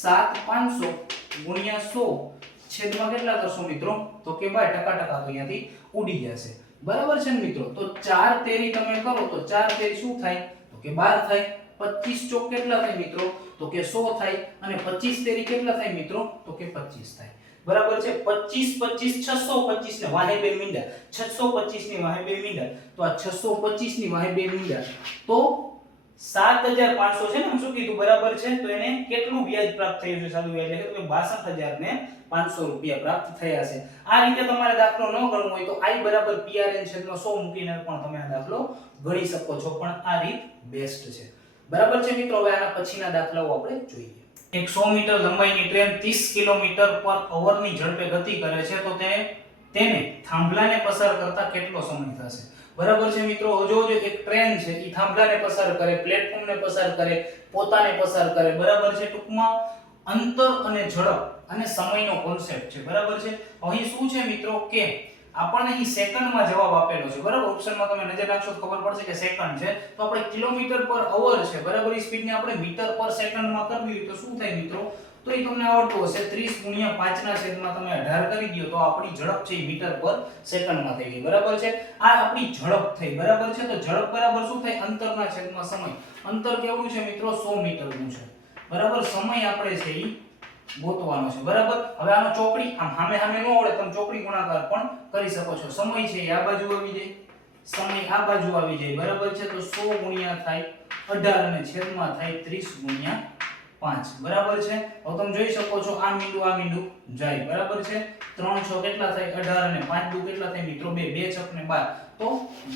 7500 ગુણ્યા 100 છેદમાં કેટલા કરશો મિત્રો? તો કે 12%. ટકા તો અહીંયાથી ઉડી જશે બરાબર છે ને મિત્રો. તો 4 તેરી તમે કરો તો 4 તેરી શું થાય? તો કે 12 થાય. 25 ચોક કેટલા થાય મિત્રો? તો કે 100 થાય. અને 25 તેરી કેટલા થાય મિત્રો? તો કે 25 થાય બરાબર છે. 25 25 625 ને વાહે બે મીંડા, 625 ની વાહે બે મીંડા, તો આ 625 ની વાહે બે મીંડા તો 7500 છે ને, હું શું કીધું બરાબર છે. તો એને કેટલું વ્યાજ પ્રાપ્ત થયું છે સાદું વ્યાજ? એટલે કે 62500 રૂપિયા પ્રાપ્ત થયા છે. આ રીતે તમારે દાખલો ન ગણવો હોય તો i બરાબર PRN છેદમાં 100 મૂકીને પણ તમે આ દાખલો ગણી શકો છો, પણ આ રીત બેસ્ટ છે બરાબર છે મિત્રો. હવે આના પછીના દાખલાઓ આપણે જોઈએ. એક 100 મીટર લંબાઈની ટ્રેન 30 કિલોમીટર પર અવરની ઝડપે ગતિ કરે છે, તો તેને થાંભલાને પસાર કરતા કેટલો સમય થશે? બરાબર છે મિત્રો. જો એક ટ્રેન છે ઈ થાંભલાને પસાર કરે, પ્લેટફોર્મને પસાર કરે, પોતાને પસાર કરે બરાબર છે. ટૂંકમાં અંતર અને ઝડપ અને સમયનો કોન્સેપ્ટ છે બરાબર છે. અહીં શું છે મિત્રો કે આપણને અહીં સેકન્ડમાં જવાબ આપેલો છે બરાબર. ઓપ્શનમાં તમે નજર નાખશો તો ખબર પડશે કે સેકન્ડ છે. તો આપણે કિલોમીટર પર અવર છે બરાબર. એ સ્પીડને આપણે મીટર પર સેકન્ડમાં કરવી હોય તો શું થાય મિત્રો? તો એ તમને આવડતું હશે 30 ગુણ્યા 5 ના છેદમાં તમે 18 કરી દો તો આપણી ઝડપ છે મીટર પર સેકન્ડમાં થઈ ગઈ બરાબર છે. આ આપણી ઝડપ થઈ બરાબર છે. તો ઝડપ બરાબર શું થાય? અંતરના છેદમાં સમય. અંતર કેવડું છે મિત્રો? 100 મીટરનું છે બરાબર. સમય આપણે છે ઈ ગોતવાનો છે બરાબર. હવે આનો ચોકડી આમ સામે સામે ન આવડે તમે ચોકડી ગુણાકાર પણ કરી શકો છો. સમય છે એ આ બાજુ આવી જાય, સમય આ બાજુ આવી જાય બરાબર છે. તો 100 ગુણ્યા થાય 18 અને છેદમાં થાય 30 ગુણ્યા 5 બરાબર છે. હવે તમે જોઈ શકો છો આ મીંડું જાય બરાબર છે. 3 6 કેટલા થાય? 18 અને 5 2 કેટલા થાય મિત્રો? 2 2 6 ને 12, તો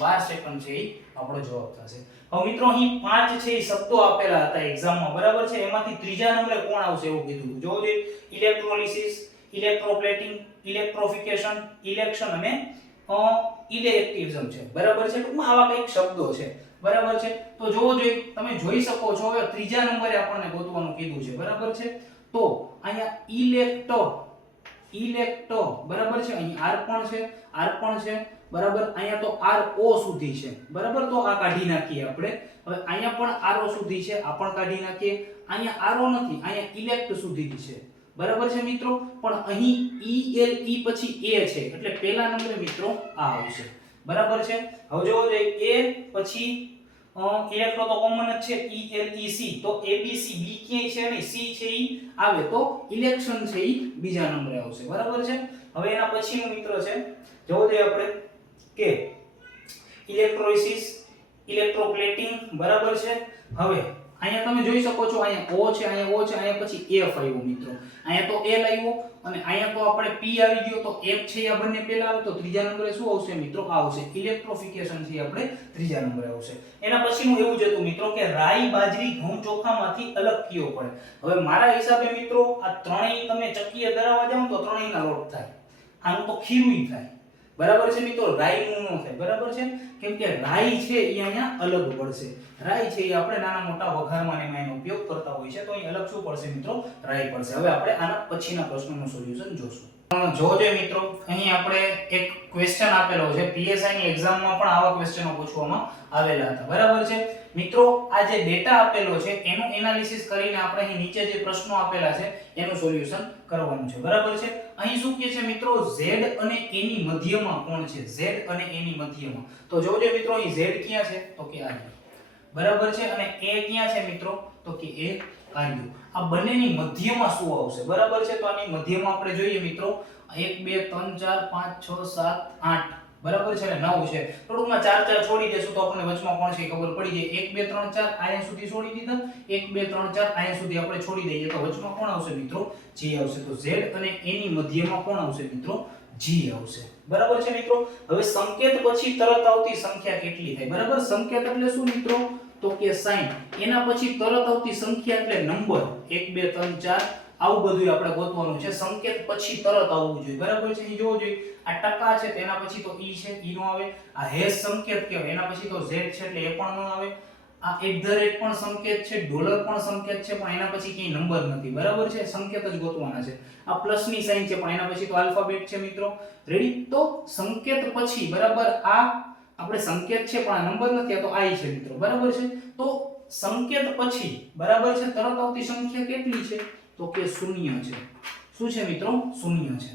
12 સેકન્ડ છે એ આપણો જવાબ થશે. હવે મિત્રો અહીં 5 છે એ શબ્દો આપેલા હતા એક્ઝામમાં બરાબર છે. એમાંથી ત્રીજા નંબરે કોણ આવશે એવું કીધું. જોવો જોઈએ ઇલેક્ટ્રોલિસિસ, ઇલેક્ટ્રોપ્લેટિંગ, ઇલેક્ટ્રોફિકેશન, ઇલેક્શન અને ઇલેક્ટિવિઝમ છે બરાબર છે. ટૂંકમાં આવા કંઈક શબ્દો છે બરાબર છે. તો જોવો જોઈએ તમે જોઈ શકો છો હવે ત્રીજા નંબરે આપણને ગોતવાનું કીધું છે બરાબર છે. તો અહીંયા ઇલેક્ટ્રો બરાબર છે. અહીં r પણ છે બરાબર. અહીંયા તો RO સુધી છે બરાબર. તો આ કાઢી નાખીએ આપણે. હવે અહીંયા પણ RO સુધી છે, આ પણ કાઢી નાખીએ. અહીંયા RO નથી, અહીંયા ઇલેક્ટ સુધી છે બરાબર છે મિત્રો. પણ અહીં ELE પછી A છે એટલે પહેલા નંબરે મિત્રો આ આવશે બરાબર છે. હવે જોવો જોઈએ A પછી ઇલેક્ટ્રો તો કોમન જ છે, ELEC તો ABC B ક્યાંય છે નહીં, C છે ઈ આવે તો ઇલેક્શન છે ઈ બીજા નંબરે આવશે બરાબર છે. હવે એના પછીનું મિત્ર છે જોવો જોઈએ આપણે કે ઇલેક્ટ્રોલિસિસ, ઇલેક્ટ્રોપ્લેટિંગ બરાબર છે. હવે અહીંયા તમે જોઈ શકો છો અહીંયા O છે, અહીંયા O છે, અહીંયા પછી F આવ્યો મિત્રો. અહીંયા તો L આવ્યો અને અહીંયા તો આપણે P આવી ગયો. તો F છે આ બંને પહેલા આવે તો ત્રીજા નંબરે શું આવશે મિત્રો? આ આવશે ઇલેક્ટ્રોફિકેશન છે આપણે ત્રીજા નંબરે આવશે. એના પછીનું એવું જ હતું મિત્રો કે રાઈ, બાજરી, ઘઉં, ચોખામાંથી અલગ કયો પડે? હવે મારા હિસાબે મિત્રો આ ત્રણેય તમે ચક્કીએ દરાવવા જાવ તો ત્રણેયના લોટ થાય. આનું તો ખીરું થાય બરાબર છે મિત્રો. રાઈ નું ન થાય બરાબર છે. કેમ કે રાઈ છે એ અહીંયા અલગ પડશે. રાઈ છે એ આપણે નાના મોટા વઘારમાં ને એનો ઉપયોગ કરતા હોય છે તો અહીં અલગ શું પડશે મિત્રો? રાઈ પડશે. હવે આપણે આના પછીના પ્રશ્નોનું સોલ્યુશન જોશું. જોજો મિત્રો અહીં આપણે એક ક્વેશ્ચન આપેલો છે. PSI ની એક્ઝામમાં પણ આવા ક્વેશ્ચનો પૂછવામાં આવેલા હતા બરાબર છે. મિત્રો આ જે ડેટા આપેલો છે એનું એનાલિસિસ કરીને આપણે અહીં નીચે જે પ્રશ્નો આપેલા છે એનું સોલ્યુશન કરવાનું છે બરાબર છે. અહીં શું કહે છે મિત્રો? Z અને A ની મધ્યમાં કોણ છે? Z અને A ની મધ્યમાં. તો જોજો મિત્રો અહીં Z ક્યાં છે? તો કે આ બરાબર છે, અને એ ક્યાં છે મિત્રો તો કે એ આવ્યું. આ બંનેની મધ્યમાં શું આવશે બરાબર છે, તો આની મધ્યમાં આપણે જોઈએ મિત્રો 1 2 3 4 5 6 7 8 બરાબર છે, અને 9 છે. થોડુંકમાં 4 4 છોડી દેશું તો આપણને વચમાં કોણ છે ખબર પડી જાય. 1 2 3 4 અહીંયા સુધી છોડી દીધા, 1 2 3 4 અહીંયા સુધી આપણે છોડી દઈએ તો વચમાં કોણ આવશે મિત્રો g આવશે. તો z અને a ની મધ્યમાં કોણ આવશે મિત્રો g આવશે. બરાબર છે મિત્રો. હવે સંકેત પછી તરત આવતી સંખ્યા કેટલી થાય બરાબર. સંકેત એટલે શું મિત્રો તો કે સાઇન. એના પછી તરત આવતી સંખ્યા એટલે નંબર 1 2 3 4 આવું બધું આપણે ગોતવાનું છે. સંકેત પછી તરત આવવું જોઈએ બરાબર છે. ઈ જોવું જોઈએ. આ ટકા છે તેના પછી તો ઈ છે ઈ નો આવે. આ હેશ સંકેત કહેવાય એના પછી તો z છે એટલે એ પણ ન આવે. આ પણ સંકેત છે, ડોલર પણ સંકેત છે, પણ એના પછી ક્યાંય નંબર નથી બરાબર છે. સંકેત જ ગોતવાના છે. આ પ્લસ ની સાઇન છે પણ એના પછી તો આલ્ફાબેટ છે મિત્રો. રેડી. તો સંકેત પછી બરાબર આ આપણે સંકેત છે પણ આ નંબર નથી, આ તો i છે મિત્રો બરાબર છે. તો સંકેત પછી બરાબર છે તરત આવતી સંખ્યા કેટલી છે તો કે 0 છે. શું છે મિત્રો 0 છે.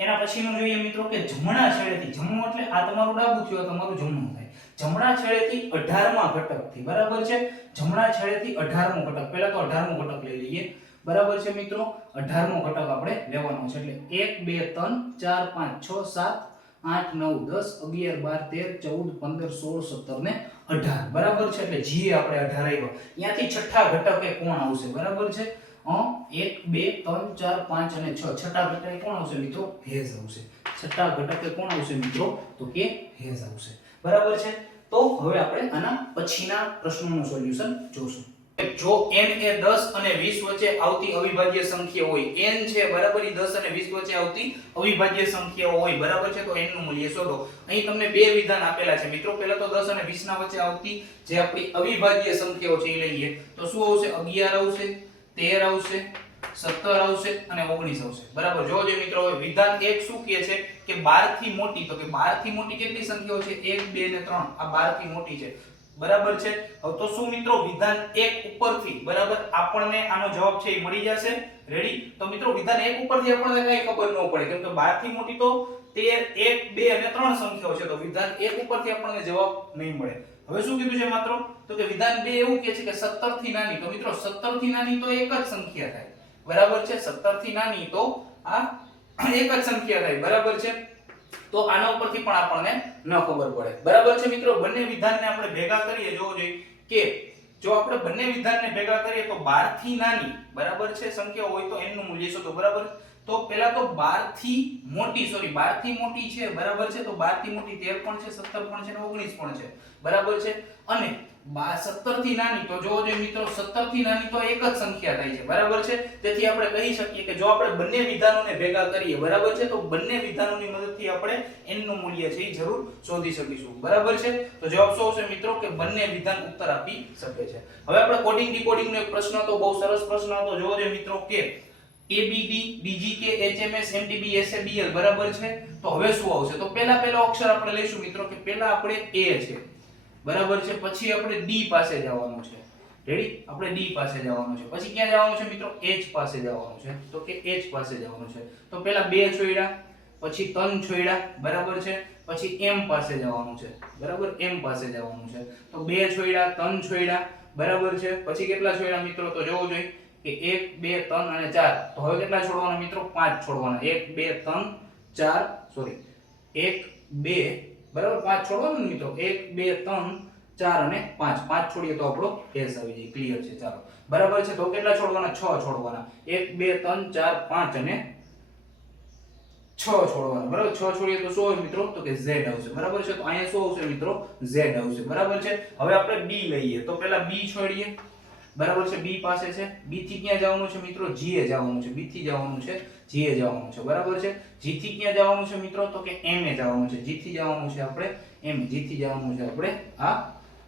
એના પછીનું જોઈએ મિત્રો કે જમણા છેડેથી, જમણું એટલે આ તમારું ડાબું થયું, આ તમારું જમણું થાય. જમણા છેડેથી 18મા ઘટકથી બરાબર છે. જમણા છેડેથી 18મો ઘટક, પહેલા તો 18મો ઘટક લઈ લઈએ બરાબર છે મિત્રો. 18મો ઘટક આપણે લેવાનો છે એટલે 1 2 3 4 5 6 7 8 9 10 11 12 13 14 15 16 17 ને 18 બરાબર છે. એટલે g આપણે 18 આવ્યો. અહીંયાથી છઠ્ઠા ઘટકે કોણ આવશે બરાબર છે. 1 2 3 4 5 અને 6 છઠ્ઠા ઘટકે કોણ આવશે મિત્રો હેઝ આવશે. છઠ્ઠા ઘટકે કોણ આવશે મિત્રો તો કે હેઝ આવશે બરાબર છે. તો હવે આપણે આના પછીના પ્રશ્નોનું સોલ્યુશન જોશું. જો n એ 10 અને 20 વચ્ચે આવતી અવિભાજ્ય સંખ્યા હોય, n છે બરાબર એ 10 અને 20 વચ્ચે આવતી અવિભાજ્ય સંખ્યાઓ હોય બરાબર છે, તો n નું મૂલ્ય શોધો. અહીં તમને બે વિધાન આપેલા છે મિત્રો. પહેલા તો 10 અને 20 ના વચ્ચે આવતી જે આપણી અવિભાજ્ય સંખ્યાઓ છે એ લઈએ તો શું આવશે 11 આવશે, 13 આવશે, 17 આવશે અને 19 આવશે બરાબર. જોજો મિત્રો હવે વિધાન 1 શું કહે છે કે 12 થી મોટી, તો કે 12 થી મોટી કેટલી સંખ્યાઓ છે 1 2 અને 3. આ 12 થી મોટી છે બરાબર છે. હવે તો શું મિત્રો વિધાન 1 ઉપરથી બરાબર આપણને આનો જવાબ છે એ મળી જશે. રેડી. તો મિત્રો વિધાન 1 ઉપરથી આપણને કઈ ખબર ન પડે કેમ કે 12 થી મોટી તો 13 1 2 અને 3 સંખ્યાઓ છે, તો વિધાન 1 ઉપરથી આપણને જવાબ નહીં મળે. હવે શું કીધું છે મિત્રો તો કે વિધાન 2 એવું કહે છે કે 17 થી નાની, તો મિત્રો 17 થી નાની તો એક જ સંખ્યા થાય બરાબર છે. 17 થી નાની તો આ એક જ સંખ્યા થાય બરાબર છે. તો આના ઉપરથી પણ આપણને ન ખબર પડે બરાબર છે મિત્રો. બંને વિધાનને આપણે ભેગા કરીએ જોવો જોઈએ કે જો આપણે બંને વિધાનને ભેગા કરીએ તો 12 થી નાની બરાબર છે સંખ્યા હોય તો n નું મૂલ્ય શોધો બરાબર. તો પહેલા તો 12 થી મોટી, સોરી 12 થી મોટી છે બરાબર છે, તો 12 થી મોટી 13 પણ છે, 17 પણ છે અને 19 પણ છે બરાબર છે. અને 17 થી નાની તો જોવો જોઈએ મિત્રો 17 થી નાની તો એક જ સંખ્યા થાય છે બરાબર છે. તેથી આપણે કહી શકીએ કે જો આપણે બંને વિધાનોને ભેગા કરીએ બરાબર છે તો બંને વિધાનોની મદદથી આપણે n નું મૂલ્ય છે એ જરૂર શોધી શકીશું બરાબર છે. તો જવાબ શું આવશે મિત્રો કે બંને વિધાન ઉત્તર આપી શકે છે. હવે આપણે કોડિંગ ડીકોડિંગ નો એક પ્રશ્ન હતો, બહુ સરસ પ્રશ્ન હતો. જોવો જોઈએ મિત્રો કે ABD DGK HMS MDB SABL બરાબર છે. તો હવે શું આવશે તો પહેલો અક્ષર આપણે લઈશું મિત્રો કે પહેલા આપણે A છે બરાબર છે, પછી આપણે D પાસે જવાનું છે. રેડી. આપણે D પાસે જવાનું છે, પછી ક્યાં જવાનું છે મિત્રો H પાસે જવાનું છે, તો કે H પાસે જવાનું છે. તો પહેલા 2 છોડ્યા, પછી 3 છોડ્યા બરાબર છે, પછી M પાસે જવાનું છે બરાબર. M પાસે જવાનું છે તો 2 છોડ્યા, 3 છોડ્યા બરાબર છે, પછી કેટલા છોડ્યા મિત્રો તો જોવું જોઈએ કે 1 2 3 અને 4. તો હવે કેટલા છોડવાના મિત્રો 5 છોડવાના. 1 2 3 4 સોરી 1 2 બરાબર 5 છોડવાનું મિત્રો. 1 2 3 4 અને 5. 5 છોડીએ તો આપણો S આવી જાય. ક્લિયર છે. ચાલો બરાબર છે. તો કેટલા છોડવાના 6 છોડવાના. 1 2 3 4 5 અને 6 છોડવાના બરાબર. 6 છોડીએ તો શું આવે મિત્રો તો કે Z આવશે બરાબર છે. તો અહીંયા શું આવશે મિત્રો Z આવશે બરાબર છે. હવે આપણે B લઈએ તો પહેલા B છોડીએ બરાબર છે. B પાસે છે. B થી ક્યાં જવાનું છે મિત્રો G એ જવાનું છે. B થી જવાનું છે G એ જવાનું છે બરાબર છે. G થી ક્યાં જવાનું છે મિત્રો તો કે M એ જવાનું છે. G થી જવાનું છે આપણે M. G થી જવાનું છે આપણે આ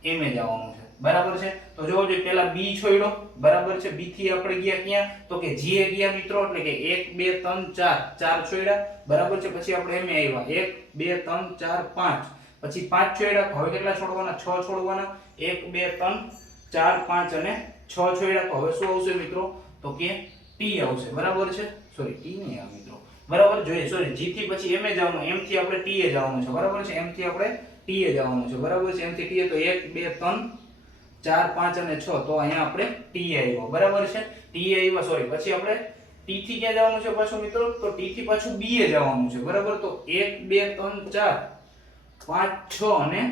M એ જવાનું છે બરાબર છે. તો જોવો જોઈએ પહેલા B છોડ્યો બરાબર છે. B થી આપણે ગયા ક્યાં તો કે G એ ગયા મિત્રો, એટલે કે 1 2 3 4 4 છોડ્યા બરાબર છે. પછી આપણે M એ આવ્યા 1 2 3 4 5, પછી 5 છોડ્યા. હવે કેટલા છોડવાના 6 છોડવાના. 1 2 3 4 5 અને 6 છોડ્યા. તો હવે શું આવશે મિત્રો તો કે T આવશે બરાબર છે. સોરી T નહીં આવે મિત્રો બરાબર. જોઈએ સોરી G થી પછી M એ જવાનું, M થી આપણે T એ જવાનું છે બરાબર છે. M થી આપણે T એ જવાનું છે બરાબર છે. M થી T એ તો 1 2 3 4 5 અને 6 તો અહીંયા આપણે t આવ્યો બરાબર છે t આવ્યો સોરી પછી આપણે t થી ક્યાં જવાનું છે પાછું મિત્રો તો t થી પાછું b એ જવાનું છે બરાબર તો 1 2 3 4 5 6 અને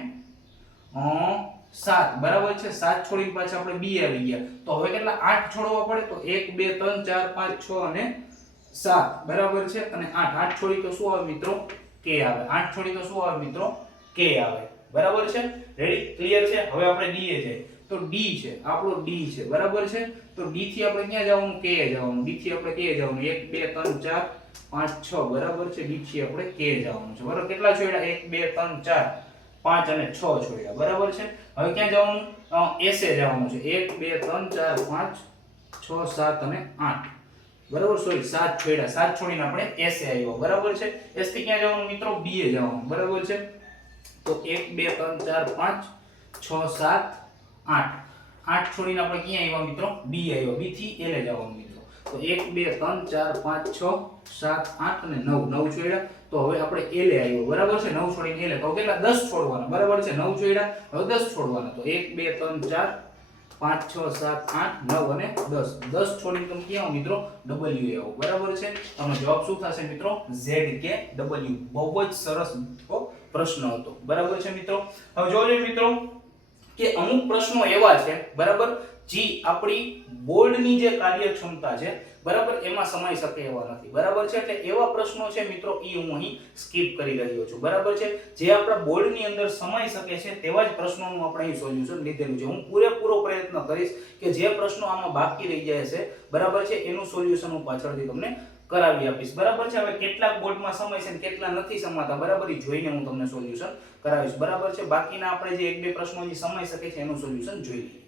7 બરાબર છે 7 છોડીને પાછા આપણે b આવી ગયા તો હવે કેટલા 8 છોડવા પડે તો 1 2 3 4 5 6 અને 7 બરાબર છે અને 8 છોડી તો શું આવે મિત્રો k આવે 8 છોડી તો શું આવે મિત્રો k આવે બરાબર છે રેડી ક્લિયર છે હવે આપણે d એ જઈએ તો d છે આપણો d છે બરાબર છે તો d થી આપણે ક્યાં જવાનું k જવાનું d થી આપણે k જવાનું 1 2 3 4 5 6 બરાબર છે d થી આપણે k જવાનું છે બરાબર કેટલા છોડ્યા 1 2 3 4 5 અને 6 છોડ્યા બરાબર છે હવે ક્યાં જવાનું s એ જવાનું છે 1 2 3 4 5 6 7 અને 8 બરાબર સોરી 7 છોડ્યા 7 છોડીને આપણે s એ આવ્યો બરાબર છે s થી ક્યાં જવાનું મિત્રો b એ જવાનું બરાબર છે તો 1 2 3 4 5 6 7 8 8 છોડીને આપણે ક્યાં આવ્યા મિત્રો b આવ્યો b થી l એ જવાનું મિત્રો તો 1 2 3 4 5 6 7 8 અને 9 9 છોડ્યા તો હવે આપણે l એ આવ્યો બરાબર છે 9 છોડીને l તો કેટલા 10 છોડવાના બરાબર છે 9 છોડ્યા હવે 10 છોડવાના તો 1 2 3 4 5 6 7 8 9 અને 10 10 છોડીને તમે ક્યાં આવો મિત્રો w આવો બરાબર છે તમારો જવાબ શું થશે મિત્રો z કે w બહુ જ સરસ પ્રશ્ન હતો બરાબર છે મિત્રો હવે જોજો મિત્રો કે અમુક પ્રશ્નો એવા છે બરાબર જે આપણી બોર્ડની જે કાર્યક્ષમતા છે બરાબર એમાં સમાઈ શકે એવા નથી બરાબર છે એટલે એવા પ્રશ્નો છે મિત્રો એ હું અહીં સ્કીપ કરી રહ્યો છું બરાબર છે જે આપણા બોર્ડની અંદર સમાઈ શકે છે તેવા જ પ્રશ્નોનું આપણે અહીં સોલ્યુશન લીધેલું છે હું પૂરેપૂરો પ્રયત્ન કરીશ કે જે પ્રશ્નો આમાં બાકી રહી જાય છે બરાબર છે એનું સોલ્યુશન હું પાછળથી તમને કરાવી આપીશ બરાબર છે હવે કેટલાક બોર્ડમાં સમાય છે અને કેટલા નથી સમાતા બરાબર એ જોઈને હું તમને સોલ્યુશન કરાવીશ બરાબર છે બાકીના આપણે જે એક બે પ્રશ્નો જે સમાઈ શકે છે એનું સોલ્યુશન જોઈ લઈએ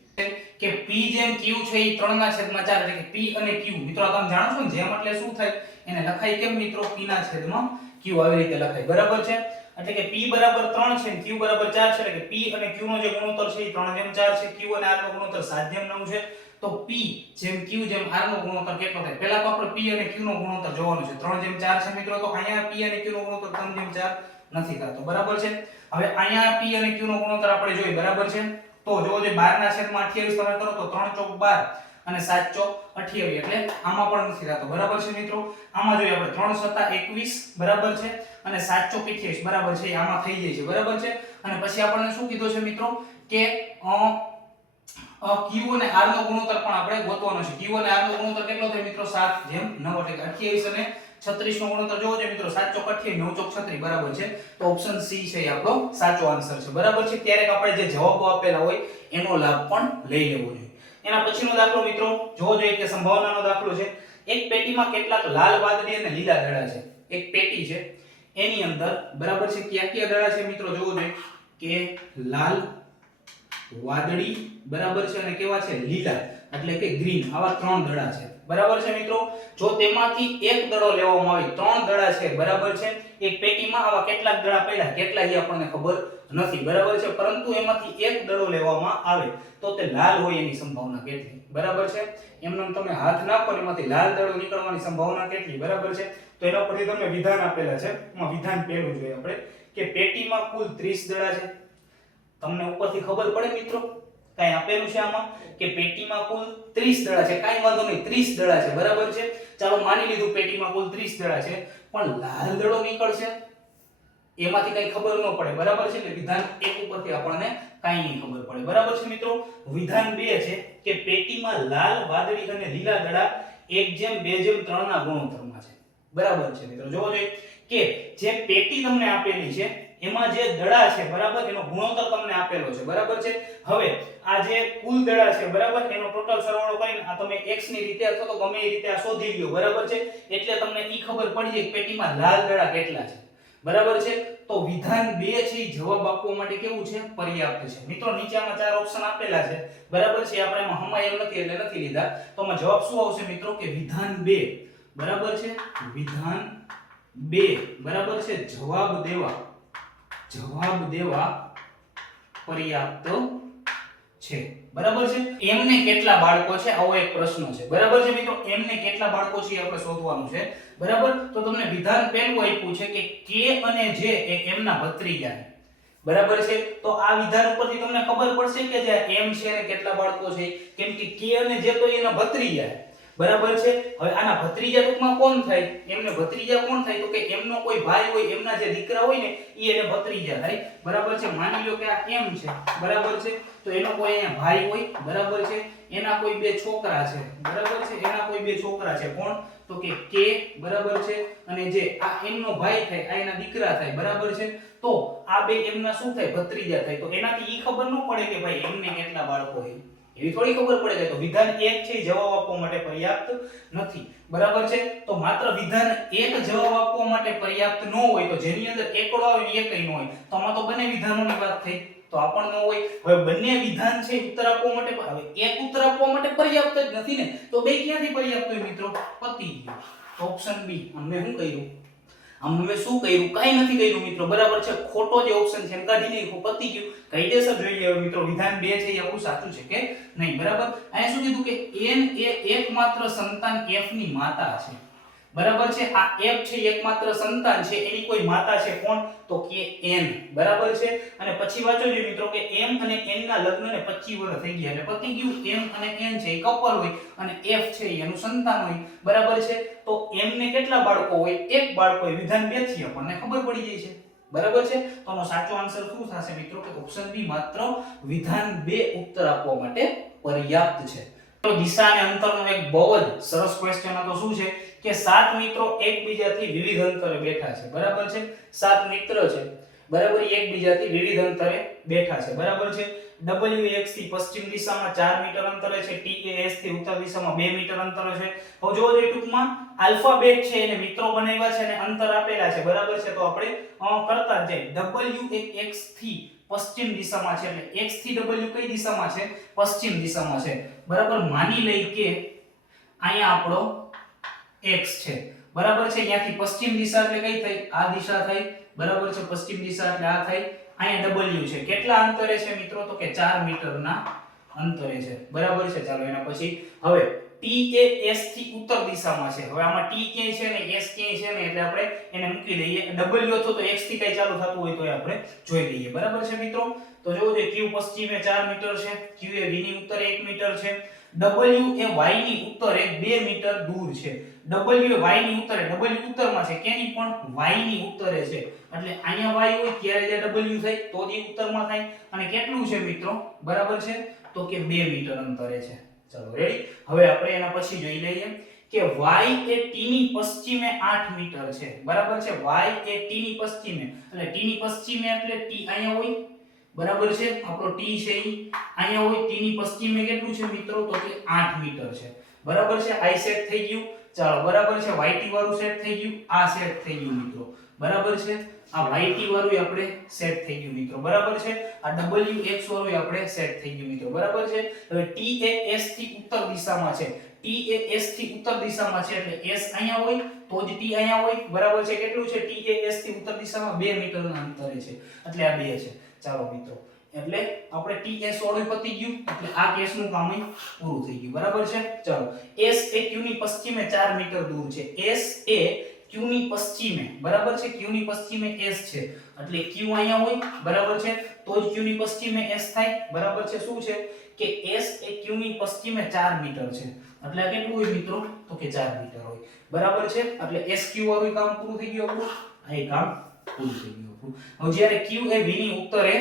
કે p જેમ q છે એ 3/4 એટલે કે p અને q મિત્રો તમે જાણો છો ને જેમ એટલે શું થાય એને લખાય કેમ મિત્રો p ના છેદમાં q આવી રીતે લખાય બરાબર છે એટલે કે p બરાબર 3 છે અને q બરાબર 4 છે એટલે કે p અને q નો જે ગુણોત્તર છે એ 3/4 છે q અને r નો ગુણોત્તર 7/9 છે તો p જેમ q જેમ r નો ગુણોત્તર કેટલો થાય પહેલા તો આપણે p અને q નો ગુણોત્તર જોવાનો છે 3/4 છે મિત્રો તો અહીંયા p અને q નો ગુણોત્તર 3/4 નથી થતો બરાબર છે હવે અહીંયા p અને q નો ગુણોત્તર આપણે જોઈએ બરાબર છે તો જો જે 12/28 તમે કરો તો 3 ચોક 12 અને 7 ચોક 28 એટલે આમાં પણ નથી થતો બરાબર છે મિત્રો આમાં જોઈએ આપણે 3 સત્તા 21 બરાબર છે અને 7 ચોક 28 બરાબર છે આમાં થઈ જાય છે બરાબર છે અને પછી આપણને શું કીધું છે મિત્રો કે q અને r નો ગુણોત્તર પણ આપણે ગોતવાનો છે q અને r નો ગુણોત્તર કેટલો થાય મિત્રો 7/9 એટલે કે 28 અને 36 નો ગુણોત્તર જોવો છે મિત્રો 7 ચોક 28 9 ચોક 36 બરાબર છે તો ઓપ્શન સી છે એ આપણો સાચો આન્સર છે બરાબર છે ત્યારે આપણે જે જવાબો આપેલા હોય એનો લાભ પણ લઈ લેવો જોઈએ એના પછીનો દાખલો મિત્રો જોવો જોઈએ કે સંભાવનાનો દાખલો છે એક પેટીમાં કેટલાક લાલ વાદળી અને લીલા દડા છે એક પેટી છે એની અંદર બરાબર છે કયા કયા દડા છે મિત્રો જોવો જોઈએ કે લાલ વાદળી બરાબર છે અને કેવા છે લીલા એટલે કે ગ્રીન આવા ત્રણ દડા છે બરાબર છે મિત્રો જો તેમાંથી એક દડો લેવામાં આવે ત્રણ દડા છે બરાબર છે એક પેટીમાં આવા કેટલાક દડા પડ્યા કેટલા એ આપણને ખબર નથી બરાબર છે પરંતુ એમાંથી એક દડો લેવામાં આવે તો તે લાલ હોય એની સંભાવના કેટલી બરાબર છે એમને તમે હાથ નાખો એમાંથી લાલ દડો નીકળવાની સંભાવના કેટલી બરાબર છે તો એના પરથી તમને વિધાન આપેલા છે એમાં વિધાન પહેલું જોઈએ આપણે કે પેટીમાં કુલ 30 દડા છે તમને ઉપરથી ખબર પડે મિત્રો કાઈ આપેલું છે આમાં કે પેટીમાં કુલ 30 દડા છે કાઈ વાંધો નહીં 30 દડા છે બરાબર છે ચાલો માની લીધું પેટીમાં કુલ 30 દડા છે પણ લાલ દડો નીકળશે એમાંથી કઈ ખબર ન પડે બરાબર છે એટલે વિધાન 1 ઉપરથી આપણને કાઈ નહીં ખબર પડે બરાબર છે મિત્રો વિધાન 2 છે કે પેટીમાં લાલ વાદળી અને લીલા દડા 1/2/3 ના ગુણોત્તરમાં છે બરાબર છે મિત્રો જોવો જોઈએ કે જે પેટી તમને આપેલી છે એમાં જે દડા છે બરાબર એનો ગુણોત્તર તમને આપેલો છે બરાબર છે હવે આ જે કુલ દડા છે બરાબર એનો ટોટલ સરવાળો કરીને આ તમે x ની રીતે અથવા તો ગમે એ રીતે આ શોધી લ્યો બરાબર છે એટલે તમને ઈ ખબર પડી જાય કે પેટીમાં લાલ દડા કેટલા છે બરાબર છે તો વિધાન 2 છે જવાબ આપવા માટે કેવું છે પર્યાપ્ત છે મિત્રો નીચે આમાં ચાર ઓપ્શન આપેલા છે બરાબર છે આપણે એમાં હમાય નથી એટલે નથી લીધા તો આમાં જવાબ શું આવશે મિત્રો કે વિધાન 2 બરાબર છે વિધાન 2 બરાબર છે જવાબ દેવા પર્યાપ્ત છે બરાબર છે એમને કેટલા બાળકો છે આવો એક પ્રશ્ન છે બરાબર છે મિત્રો એમને કેટલા બાળકો છે આપણે શોધવાનું છે બરાબર તો તમને વિધાન પહેલું આપ્યું છે કે k અને j એ m ના ભત્રીજા છે બરાબર છે. તો આ વિધાન ઉપરથી તમને ખબર પડશે કે જે m છે ને કેટલા બાળકો છે, કેમ કે k અને j તો એના ભત્રીજા છે. બરાબર છે. હવે આના ભત્રીજા ટૂંકમાં કોણ થાય? એમને ભત્રીજા કોણ થાય? તો કે એમનો કોઈ ભાઈ હોય, એમના જે દીકરા હોય ને એ એને ભત્રીજા થાય. બરાબર છે. માની લો કે આ m છે. બરાબર છે. તો એનો કોઈ અહીંયા ભાઈ હોય. બરાબર છે. એના કોઈ બે છોકરા છે. બરાબર છે. એના કોઈ બે છોકરા છે. કોણ? તો કે k. બરાબર છે. અને જે આ એમનો ભાઈ થાય, આ એના દીકરા થાય. બરાબર છે. તો આ બે એમના શું થાય? ભત્રીજા થાય. તો એનાથી ઈ ખબર ન પડે કે ભાઈ એમને કેટલા બાળકો છે, એવી થોડી ખબર પડે છે. તો વિધાન 1 છે જવાબ આપવા માટે પર્યાપ્ત નથી. બરાબર છે. તો માત્ર વિધાન 1 જવાબ આપવા માટે પર્યાપ્ત ન હોય તો જેની અંદર એકડો આવે ને એકય ન હોય તો આમાં તો બંને વિધાનોની વાત થઈ. તો આ પણ ન હોય. હવે બંને વિધાન છે ઉત્તર આપવા માટે, હવે એક ઉત્તર આપવા માટે પર્યાપ્ત જ નથી ને, તો બે ક્યાંથી પર્યાપ્ત હોય મિત્રો? પતી ગયું. Option B. અમે શું કર્યું? અમે શું કર્યું? કાઈ નથી કર્યું મિત્રો. બરાબર છે. ખોટો જે ઓપ્શન છે એમ કાઢી નાખ્યો. પતી ગયું. કાયદેસર જોઈએ હવે મિત્રો વિધાન 2 છે એ આપણું સાચું છે કે નહીં. બરાબર. અહીંયા શું કીધું કે n એ એકમાત્ર સંતાન f ની માતા છે. બરાબર છે. આ f છે એકમાત્ર સંતાન છે, એની કોઈ માતા છે. કોણ? તો કે n. બરાબર છે. અને પછી વાંચો જો મિત્રો કે m અને n ના લગ્નને 25 વર્ષ થઈ ગયા એટલે પતી ગયું. m અને n છે એ કપલ હોય અને f છે એનું સંતાન હોય. બરાબર છે. તો m ને કેટલા બાળકો હોય? એક બાળકો હોય. વિધાન 2 થી આપણને ખબર પડી જાય છે. બરાબર છે. તો આનો સાચો આન્સર શું થશે મિત્રો? કે ઓપ્શન બી માત્ર વિધાન 2 ઉત્તર આપવા માટે પર્યાપ્ત છે. તો દિશા અને અંતરનો એક બહુ જ સરસ ક્વેશ્ચન હતો. શું છે કે 7 મિત્રો એકબીજાથી વિવિધ અંતરે બેઠા છે. બરાબર છે. 7 મિત્ર છે. બરાબર. એકબીજાથી વિવિધ અંતરે બેઠા છે. બરાબર છે. W x થી પશ્ચિમ દિશામાં 4 મીટર અંતરે છે. T એ S થી ઉત્તર દિશામાં 2 મીટર અંતરે છે. હવે જો એ ટૂંકમાં આલ્ફાબેટ છે એને મિત્રો બનાવ્યા છે અને અંતર આપેલા છે. બરાબર છે. તો આપણે કરતા જ જાય. W એ x થી પશ્ચિમ દિશામાં છે એટલે x થી w કઈ દિશામાં છે? પશ્ચિમ દિશામાં છે. બરાબર. માની લઈ કે અહીંયા આપણો x છે. બરાબર છે. ત્યાંથી પશ્ચિમ દિશા એટલે કઈ થઈ? આ દિશા થઈ. બરાબર છે. પશ્ચિમ દિશા એટલે આ થઈ. અહીંયા w છે. કેટલા અંતરે છે મિત્રો? તો કે 4 મીટરના અંતરે છે. બરાબર છે. ચાલો એના પછી હવે T એ S થી ઉત્તર દિશામાં છે. હવે આમાં T ક્યાંય છે ને S ક્યાંય છે ને એટલે આપણે એને મૂકી દઈએ. W તો x થી કઈ ચાલુ થતું હોય તો આપણે જોઈ લઈએ. બરાબર છે મિત્રો. તો જોવો જે Q પશ્ચિમે 4 મીટર છે. Q એ V ની ઉત્તરે 1 મીટર છે. W એ Y ની ઉત્તરે 2 મીટર દૂર છે. W એ Y ની ઉત્તરે, W ઉત્તરમાં છે. કેની પણ? Y ની ઉત્તરે છે. એટલે અહીંયા Y હોય ત્યારે જે W થાય તો જ ઉત્તરમાં થાય. અને કેટલું છે મિત્રો? બરાબર છે. તો કે 2 મીટર અંતરે છે. ચાલો રેડી. હવે આપણે એના પછી જોઈ લઈએ કે y એ t ની પશ્ચિમે 8 મીટર છે. બરાબર છે. y એ t ની પશ્ચિમે એટલે t ની પશ્ચિમે એટલે t અહીંયા હોય. બરાબર છે. આપણો t છે ઈ અહીંયા હોય. t ની પશ્ચિમે કેટલું છે મિત્રો? તો કે 8 મીટર છે. બરાબર છે. i સેટ થઈ ગયું. ચાલો બરાબર છે. yt વાળું સેટ થઈ ગયું. આ સેટ થઈ ગયું મિત્રો. બરાબર છે. આ yt વાળું આપણે સેટ થઈ ગયું મિત્રો. બરાબર છે. આ wx વાળું આપણે સેટ થઈ ગયું મિત્રો. બરાબર છે. હવે t એ s થી ઉત્તર દિશામાં છે. t એ s થી ઉત્તર દિશામાં છે એટલે s અહીંયા હોય તો જ t અહીંયા હોય. બરાબર છે. કેટલું છે? t એ s થી ઉત્તર દિશામાં 2 મીટરના અંતરે છે એટલે આ 2 છે. ચાલો મિત્રો એટલે આપણે ts વાળું પતી ગયું એટલે આ કેસનું કામ અહીં પૂરું થઈ ગયું. બરાબર છે. ચાલો s એ q ની પશ્ચિમે 4 મીટર દૂર છે. s એ q ની પશ્ચિમે, બરાબર છે. q ની પશ્ચિમે s છે એટલે q અહીંયા હોય. બરાબર છે. તો જ q ની પશ્ચિમે s થાય. બરાબર છે. શું છે કે s એ q ની પશ્ચિમે 4 મીટર છે એટલે આ કેટલું હોય મિત્રો? તો કે 4 મીટર હોય. બરાબર છે. એટલે sq વાળું કામ પૂરું થઈ ગયું આપણું. આ કામ પૂરું થઈ ગયું આપણું. હવે જ્યારે q એ v ની ઉત્તરે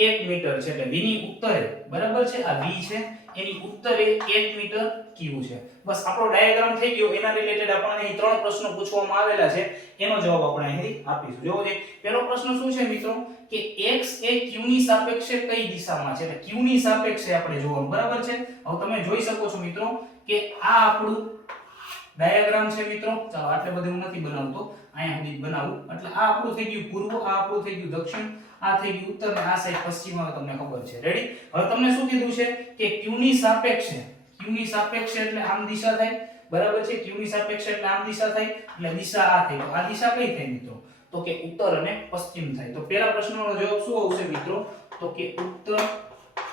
1 મીટર છે એટલે v ની ઉત્તરે, બરાબર છે, આ v છે એની ઉત્તરે 1 મીટર q છે. બસ આપણો ડાયાગ્રામ થઈ ગયો. એના રિલેટેડ આપણને અહીં 3 પ્રશ્નો પૂછવામાં આવેલા છે. એનો જવાબ આપણે અહીંથી આપીશું. જોવો છે પહેલો પ્રશ્ન શું છે મિત્રો કે x એ q ની સાપેક્ષે કઈ દિશામાં છે? એટલે q ની સાપેક્ષે આપણે જોવાનું. બરાબર છે. હવે તમે જોઈ શકો છો મિત્રો કે આ આપણું ડાયાગ્રામ છે મિત્રો. ચાલો આટલે બધું હું નથી બનાવતો, અહીંયા સુધી જ બનાવું. એટલે આ આપણું થઈ ગયું પૂર્વ, આ આપણું થઈ ગયું દક્ષિણ, આ થઈ ગયું ઉત્તર અને આ સાઈડ પશ્ચિમ. હવે તમને ખબર છે. રેડી. હવે તમને શું કીધું છે કે q ની સાપેક્ષે, q ની સાપેક્ષે એટલે આમ દિશા થાય. બરાબર છે. q ની સાપેક્ષે એટલે આમ દિશા થાય એટલે દિશા આ થઈ. તો આ દિશા કઈ થાય મિત્રો? તો કે ઉત્તર અને પશ્ચિમ થાય. તો પહેલા પ્રશ્નનો જવાબ શું આવશે મિત્રો? તો કે ઉત્તર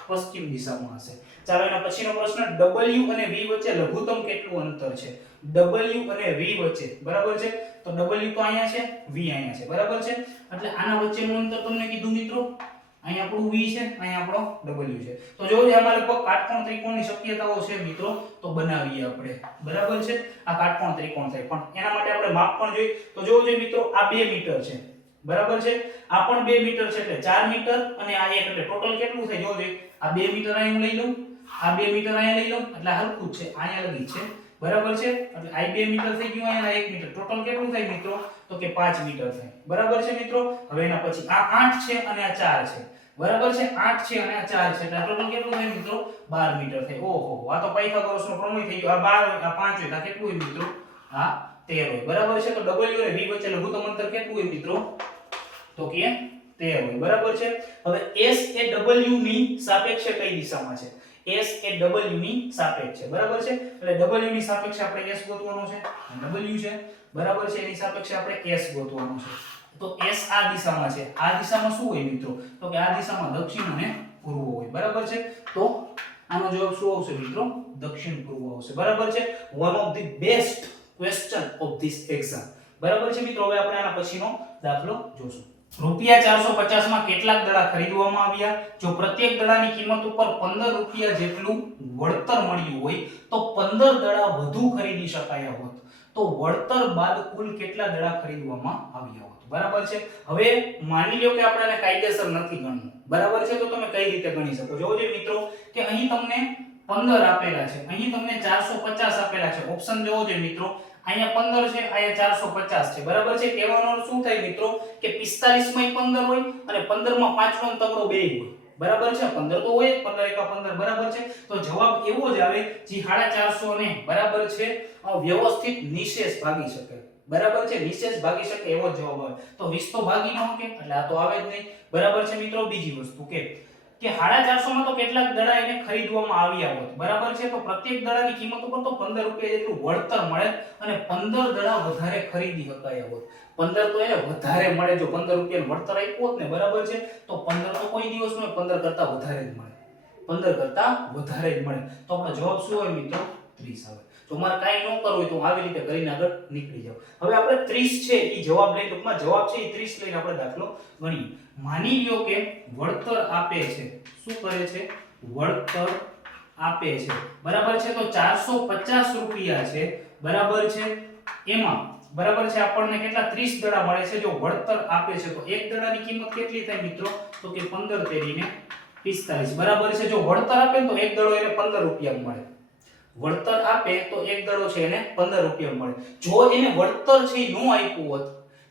પશ્ચિમ દિશામાં હશે. ચાલો એના પછીનો પ્રશ્ન, w અને v વચ્ચે લઘુત્તમ કેટલું અંતર છે? w અને v વચ્ચે, બરાબર છે, તો તો w તો અહીંયા છે, v અહીંયા છે, બરાબર છે. એટલે આના વચ્ચેનું અંતર તમને કીધું મિત્રો, અહીંયા આપણું v છે, અહીંયા આપણો w છે. તો જો અમારે લગભગ કાટકોણ ત્રિકોણની શક્યતાઓ છે મિત્રો, તો બનાવીએ આપણે, બરાબર છે. આ કાટકોણ ત્રિકોણ થાય, પણ એના માટે આપણે માપ પણ જોઈએ. તો જોજો મિત્રો, આ 2 મીટર છે, બરાબર છે. આ પણ 2 મીટર છે એટલે 4 મીટર, અને આ 1 એટલે ટોટલ કેટલું થાય જોજો. આ 2 મીટર અહીંયા લઈ લઉં, આ 2 મીટર અહીંયા લઈ લઉં, એટલે હરખું જ છે, અહીંયા લગી છે, બરાબર છે. એટલે આ 2 મીટર થઈ ગયું, અહીંયા 1 મીટર, ટોટલ કેટલું થાય મિત્રો, તો કે 5 મીટર થાય, બરાબર છે મિત્રો. હવે એના પછી આ 8 છે અને આ 4 છે, બરાબર છે. 8 છે અને આ 4 છે, એટલે ટોટલ કેટલું થાય મિત્રો, 12 મીટર થાય. ઓહો, આ તો પાયથાગોરસનો પ્રમેય થઈ ગયો. આ 12 આ 5 હોય, આ કેટલું હોય મિત્રો, આ 13 હોય, બરાબર છે. તો w અને v વચ્ચે લઘુત્તમ અંતર કેટલું હોય મિત્રો, તો કે 13 હોય, બરાબર છે. હવે s એ w ની સાપેક્ષે કઈ દિશામાં છે, s એ w ની સાપેક્ષે, બરાબર છે. એટલે w ની સાપેક્ષે આપણે s ગોતવાનો છે, w છે, બરાબર છે. એની સાપેક્ષે આપણે s ગોતવાનો છે. તો s આ દિશામાં છે, આ દિશામાં શું હોય મિત્રો, તો કે આ દિશામાં દક્ષિણ અને પૂર્વ હોય, બરાબર છે. તો આનો જવાબ શું આવશે મિત્રો, દક્ષિણ પૂર્વ આવશે, બરાબર છે. One of the best question of this exam, બરાબર છે મિત્રો. હવે આપણે આના પછીનો દાખલો જોશું. રૂપિયા 450 માં કેટલાક દડા ખરીદવામાં આવ્યા? જો પ્રત્યેક દડાની કિંમત ઉપર 15 રૂપિયા જેટલું વળતર મળ્યું હોય તો 15 દડા વધુ ખરીદી શકાયા હોત, તો વળતર બાદ કુલ કેટલા દડા ખરીદવામાં આવ્યા હોત, બરાબર છે. હવે માની લો કે આપણે કાયદેસર નથી ગણવું, બરાબર છે. તો તમે કઈ રીતે ગણી શકો? જોજો મિત્રો કે અહીં તમને 15 આપેલા છે, અહીં તમને 450 આપેલા છે. ઓપ્શન જોજો મિત્રો, અહીંયા 15 છે, અહીંયા 450 છે, બરાબર છે. કહેવાનો અર્થ શું થાય મિત્રો, કે 45 માં 15 હોય અને 15 માં 5 નો તગડો બે હોય, બરાબર છે. 15 તો હોય, 15 એકા 15, બરાબર છે. તો જવાબ એવો જ આવે જે 450 ને બરાબર છે વ્યવસ્થિત નિશેષ ભાગી શકે, બરાબર છે. નિશેષ ભાગી શકે એવો જવાબ આવે. તો 20 તો ભાગી ન શકે, એટલે આ તો આવે જ નહીં, બરાબર છે મિત્રો. બીજી વસ્તુ કે 450 માં તો કેટલાક દડા એને ખરીદવામાં આવ્યા હોત, બરાબર છે. તો પ્રત્યેક દડાની કિંમત ઉપર તો 15 રૂપિયા જેટલું વળતર મળે અને 15 દડા વધારે ખરીદી શકાયા હોત. 15 તો એને વધારે મળે, જો 15 રૂપિયાનું વળતર આપ્યું હોત ને, બરાબર છે. તો 15 તો કોઈ દિવસ નો 15 કરતા વધારે જ મળે, 15 કરતા વધારે જ મળે. તો આપણો જવાબ શું હોય મિત્રો, 30 આવે. જો મારે કાઈ ન કરવું હોય તો આવી રીતે કરીને આગળ નીકળી જાવ. હવે આપણે 30 છે એ જવાબ લઈ, ટૂંકમાં જવાબ છે એ 30 લઈને આપણે દાખલો ગણીએ. માની લ્યો કે વળતર આપે છે, શું કરે છે, વળતર આપે છે, બરાબર છે. તો 450 રૂપિયા છે, બરાબર છે. એમાં બરાબર છે આપણને કેટલા 30 દડા મળે છે. જો વળતર આપે છે તો એક દડાની કિંમત કેટલી થાય મિત્રો, તો કે 15 તેરીને 45, બરાબર છે. જો વળતર આપે તો એક દડો એને 15 રૂપિયા મળે, વળતર આપે તો એક દડો છે એને 15 રૂપિયા મળે. જો એને વળતર છે નો આપ્યું હોત,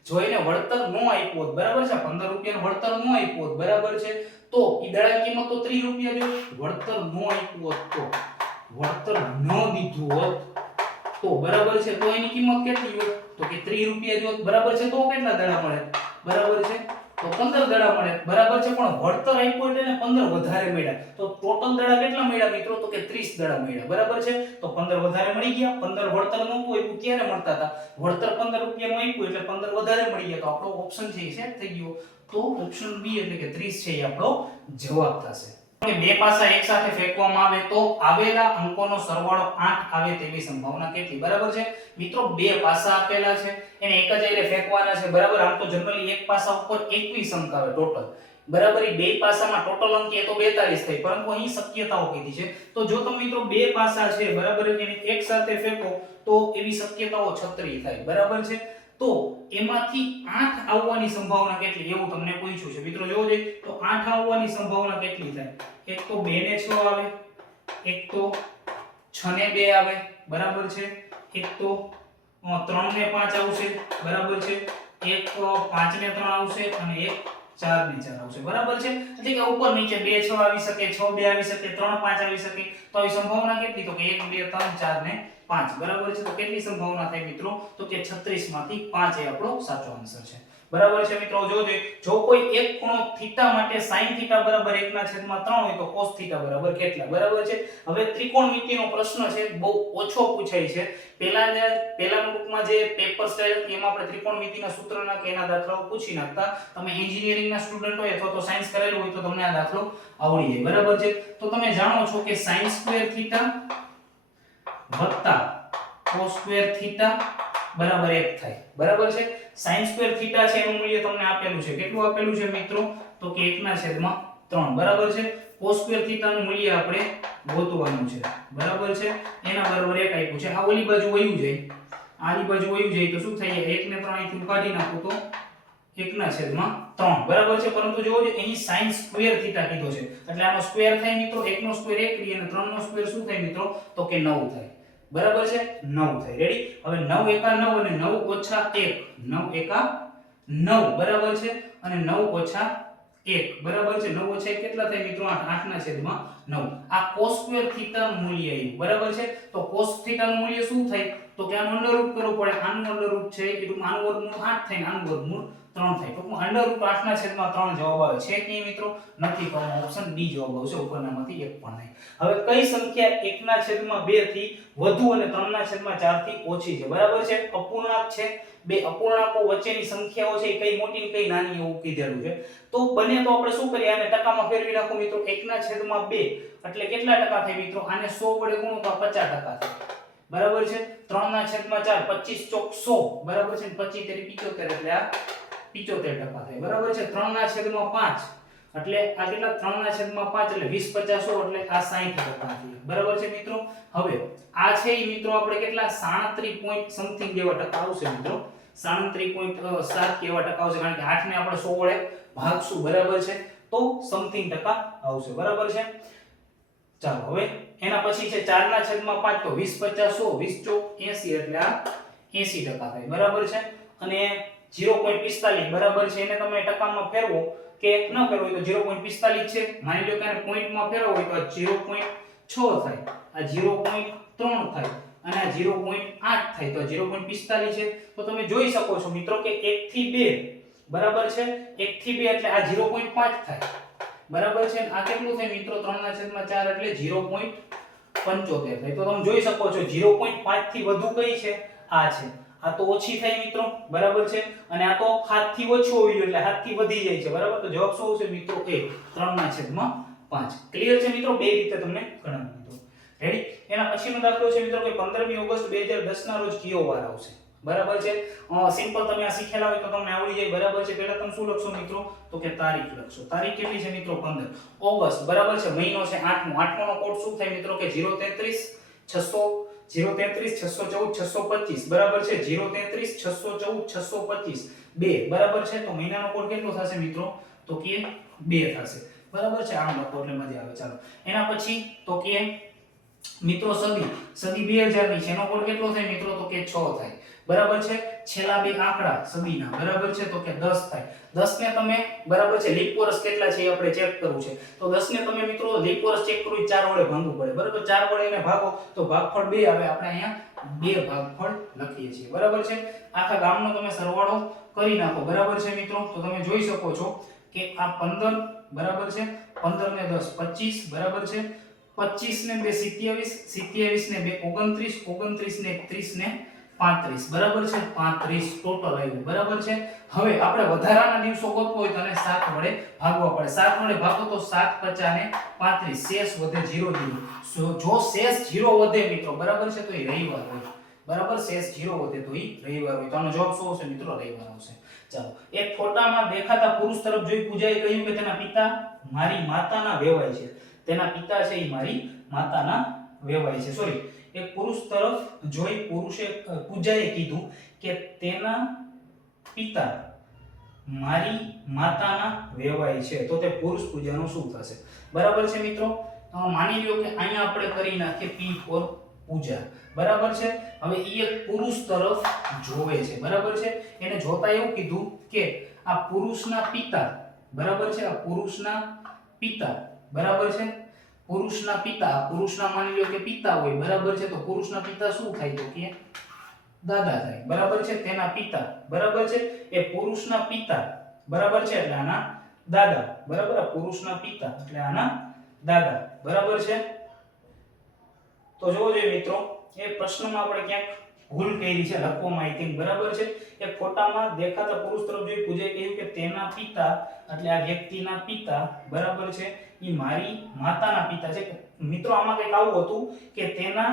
જો એને વળતર નો આપ્યું હોત, બરાબર છે, 15 રૂપિયાનું વળતર નો આપ્યું હોત, બરાબર છે, તો ઈ દડાની કિંમત તો 30 રૂપિયા જો વળતર નો આપ્યું હોત, તો વળતર ન દીધું હોત તો બરાબર છે, તો એની કિંમત કેટલી હોત, તો કે 30 રૂપિયા જો, બરાબર છે. તો કેટલા દડા મળે, બરાબર છે, તો 15 દડા મળે, બરાબર છે. પણ વળતર આપ્યું એટલે એને 15 વધારે મળ્યા, તો ટોટલ દડા કેટલા મળ્યા મિત્રો, તો કે 30 દડા મળ્યા, બરાબર છે. તો 15 વધારે મળી ગયા, 15 વળતર નહોતું આપ્યું ત્યારે મળતા હતા, વળતર 15 રૂપિયાનું આપ્યું એટલે 15 વધારે મળી ગયા. તો આપણો ઓપ્શન છે એ સેટ થઈ ગયો. તો ઓપ્શન બી એટલે કે 30 છે એ આપણો જવાબ થશે. કે બે પાસા એક સાથે ફેંકવામાં આવે તો આવેલા અંકોનો સરવાળો 8 આવે તેવી સંભાવના કેટલી, બરાબર છે મિત્રો. બે પાસા આપેલા છે, એને એક જ આરે ફેંકવાના છે, બરાબર. આમ તો જનરલી એક પાસા ઉપર 21 અંક આવે ટોટલ, બરાબર. એ બે પાસામાં ટોટલ અંક એ તો 42 થાય, પરંતુ અહીં શક્યતાઓ કીધી છે. તો જો તમે મિત્રો બે પાસા છે, બરાબર, એને એક સાથે ફેંકો તો એવી શક્યતાઓ 36 થાય, બરાબર છે. તો એમાંથી 8 આવવાની સંભાવના કેટલી એવું તમને પૂછ્યું છે મિત્રો. જોવો જોઈએ તો 8 આવવાની સંભાવના કેટલી થાય, એક તો 2 ને 6 આવે, એક તો 6 ને 2 આવે, બરાબર છે, એક તો 3 ને 5 આવશે, બરાબર છે, એક 5 ને 3 આવશે અને એક 4 ને 4 આવશે, બરાબર છે. એટલે કે ઉપર નીચે 2 6 આવી શકે, 6 2 આવી શકે, 3 5 આવી શકે. તો આવી સંભાવના કેટલી, તો કે 1 2 3 4 ને 5, બરાબર છે. તો કેટલી સંભાવના થાય મિત્રો, તો કે 36 માંથી 5 એ આપણો સાચો આન્સર છે, બરાબર છે મિત્રો. જોજો જો કોઈ એક ખૂણો થીટા માટે sin થીટા બરાબર 1/3 હોય તો cos થીટા બરાબર કેટલા, બરાબર છે. હવે ત્રિકોણમિતિનો પ્રશ્ન છે, બહુ ઓછો પૂછાય છે. પહેલાના બુકમાં જે પેપર સ્ટાઇલ હતી એમાં આપણે ત્રિકોણમિતિના સૂત્રના કે એના દાખલાઓ પૂછી નાખતા. તમે એન્જિનિયરિંગના સ્ટુડન્ટ હોય અથવા તો સાયન્સ કરેલું હોય તો તમને આ દાખલો આવડી જાય, બરાબર છે. તો તમે જાણો છો કે sin² થીટા વત્તા cos² થીટા બરાબર 1 થાય બરાબર છે sin સ્ક્વેર થીટા છે એનું મૂલ્ય તમને આપેલું છે કેટલું આપેલું છે મિત્રો તો કે 1/3 બરાબર છે cos સ્ક્વેર થીટા નું મૂલ્ય આપણે ગોતવાનું છે બરાબર છે એના બરાબર 1 આપ્યું છે આ ઓલી બાજુ વયું જાય આની બાજુ વયું જાય તો શું થાય 1 ને 3 અહીંથી કાઢી નાખું તો 1/3 બરાબર છે પરંતુ જોવો જો અહીં sin સ્ક્વેર થીટા કીધો છે એટલે આનો સ્ક્વેર થાય મિત્રો 1 નો સ્ક્વેર 1 રહી અને 3 નો સ્ક્વેર શું થાય મિત્રો તો કે 9 થાય બરાબર છે 9 થાય રેડી હવે 9 એકા 9 અને 9 ઓછા 1 9 એકા 9 બરાબર છે અને 9 ઓછા 1 બરાબર છે 9 ઓછા 1 કેટલા થાય મિત્રો 8/9 આ cos સ્ક્વેર થીટા નું મૂલ્ય આવ્યું બરાબર છે તો cos થીટા નું મૂલ્ય શું થાય તો કે આનું અંડરરૂટ કરવું પડે આનું અંડરરૂટ છે એટલે આનું વર્ગમૂળ 8 થાય ને આનું વર્ગમૂળ 3 થાય તો અંડરરૂટ 8/3 જવાબ આવે છે કે મિત્રો નથી તો ઓપ્શન ડી જવાબ આવશે ઉપરનામાંથી એક પણ નહીં હવે કઈ સંખ્યા 1/2 થી વધુ અને 3/4 થી ઓછી છે બરાબર છે અપૂર્ણાંક છે બે અપૂર્ણાંકો વચ્ચેની સંખ્યાઓ છે કઈ મોટી ને કઈ નાની એવું કીધેલું છે તો બને તો આપણે શું કરીએ આને ટકામાં ફેરવી નાખો મિત્રો 1/2 એટલે કેટલા ટકા થાય મિત્રો આને 100 વડે ગુણો તો 50 ટકા થાય બરાબર છે 3/4 25 ચોક 100 બરાબર છે 25 75 એટલે આ 75 ટકા થાય બરાબર છે 3/5 એટલે આ કેટલા 3/5 એટલે 20 50 100 એટલે આ 60 ટકા થાય બરાબર છે મિત્રો હવે આ છે ઈ મિત્રો આપણે કેટલા 37 પોઈન્ટ સમથિંગ જેવા ટકા આવશે મિત્રો 37.7 કેવા ટકા આવશે કારણ કે 8 ને આપણે 100 વડે ભાગશું બરાબર છે તો સમથિંગ ટકા આવશે બરાબર છે ચાલો હવે એના પછી છે 4/5 તો 20 50 100 20 ચોક 80 એટલે આ 80 ટકા થાય બરાબર છે અને 0.45 બરાબર છે એને તમે ટકામાં ફેરવો કે ન ફેરવો તો 0.45 છે માની લો કે આને પોઈન્ટમાં ફેરવો હોય તો 0.6 થાય આ 0.3 થાય અને આ 0.8 થાય તો 0.45 છે તો તમે જોઈ શકો છો મિત્રો કે 1 થી 2 બરાબર છે 1 થી 2 એટલે આ 0.5 થાય બરાબર છે આ કેટલું થાય મિત્રો 3/4 એટલે 0.75 થાય તો તમે જોઈ શકો છો 0.5 થી વધુ કઈ છે આ છે આ તો ઓછી થાય મિત્રો બરાબર છે અને આ તો 7 થી ઓછું હોવી જોઈએ એટલે 7 થી વધી જાય છે બરાબર તો જવાબ શું આવશે મિત્રો એ 3/5 ક્લિયર છે મિત્રો બે રીતે તમને ગણવાનું મિત્રો રેડી એના પછીનો દાખલો છે મિત્રો કે 15મી ઓગસ્ટ 2010 ના રોજ કયો વાર આવશે બરાબર છે સિમ્પલ તમે આ શીખેલા હોય તો તમને આવડી જાય બરાબર છે પહેલા તમે શું લખશો મિત્રો તો કે તારીખ લખશો તારીખ કેટલી છે મિત્રો 15 ઓગસ્ટ બરાબર છે મહિનો છે 8મો નો કોડ શું થાય મિત્રો કે 033 600 033 614 625 બરાબર છે 033 614 625 2 બરાબર છે તો મહિનાનો કોડ કેટલો થશે મિત્રો તો કે 2 થશે બરાબર છે આમ લખો એટલે મજા આવે ચાલો એના પછી તો કે મિત્રો સદી 2000 ની છે એનો કોડ કેટલો થાય મિત્રો તો કે 6 થાય બરાબર છે છેલ્લા બે આંકડા સદીના બરાબર છે તો કે 10 થાય 10 ને તમે બરાબર છે લીપ વર્ષ કેટલા છે એ આપણે ચેક કરવું છે તો 10 ને તમે મિત્રો લીપ વર્ષ ચેક કરવું 4 વડે ભાગવું પડે બરાબર 4 વડે એને ભાગો તો ભાગફળ 2 આવે આપણે અહીંયા 2 ભાગફળ લખીએ છીએ બરાબર છે આખા ગામનો તમે સરવાળો કરી નાખો બરાબર છે મિત્રો તો તમે જોઈ શકો છો કે આ 15 બરાબર છે 15 ને 10 25 બરાબર છે 25 ને 2 27 27 ને 2 29 29 ને 30 ને 35 બરાબર છે 35 ટોટલ આવ્યું બરાબર છે હવે આપણે વધારાના દિવસો ગોતવો હોય તો એને 7 વડે ભાગવા પડે 7 વડે ભાગો તો 7 50 ને 35 શેષ વધે 0 જો શેષ 0 વધે મિત્રો બરાબર છે તો એ રવિવાર હોય બરાબર શેષ 0 વધે તો એ રવિવાર હોય તો આનો જવાબ શું આવશે મિત્રો રવિવાર આવશે ચાલો એક ફોટામાં દેખાતા પુરુષ તરફ જોઈ પૂજાએ કહ્યું કે તેના પિતા મારી માતાના વેવાય છે તેના પિતા છે એ મારી માતાના વેવાય છે સોરી એક પુરુષ તરફ જોઈ પૂજાએ કીધું કે તેના પિતા મારી માતાના વેવાય છે તો તે પુરુષ પૂજાનું શું થશે બરાબર છે મિત્રો માની લ્યો કે અહીંયા આપણે કરી નાખીએ P ફોર પૂજા બરાબર છે હવે ઈ એક પુરુષ તરફ જોવે છે બરાબર છે એને જોતા એવું કીધું કે આ પુરુષના પિતા બરાબર છે આ પુરુષના પિતા બરાબર છે પુરુષના પિતા પુરુષના માની લો કે પિતા હોય બરાબર છે તો પુરુષના પિતા શું થાય તો કે દાદા થાય બરાબર છે તેના પિતા બરાબર છે એ પુરુષના પિતા બરાબર છે એટલે આના દાદા બરાબર આ પુરુષના પિતા એટલે આના દાદા બરાબર છે તો જોવો જોઈએ મિત્રો એ પ્રશ્નમાં આપણે ક્યાંક ભૂલ કરી છે લખવામાં આઈ થિંક બરાબર છે એક ફોટામાં દેખાતા પુરુષ તરફ જોઈ પૂજાએ કહ્યું કે તેના પિતા એટલે આ વ્યક્તિના પિતા બરાબર છે ઈ મારી માતાના પિતા છે મિત્રો આમાં કંઈક આવું હતું કે તેના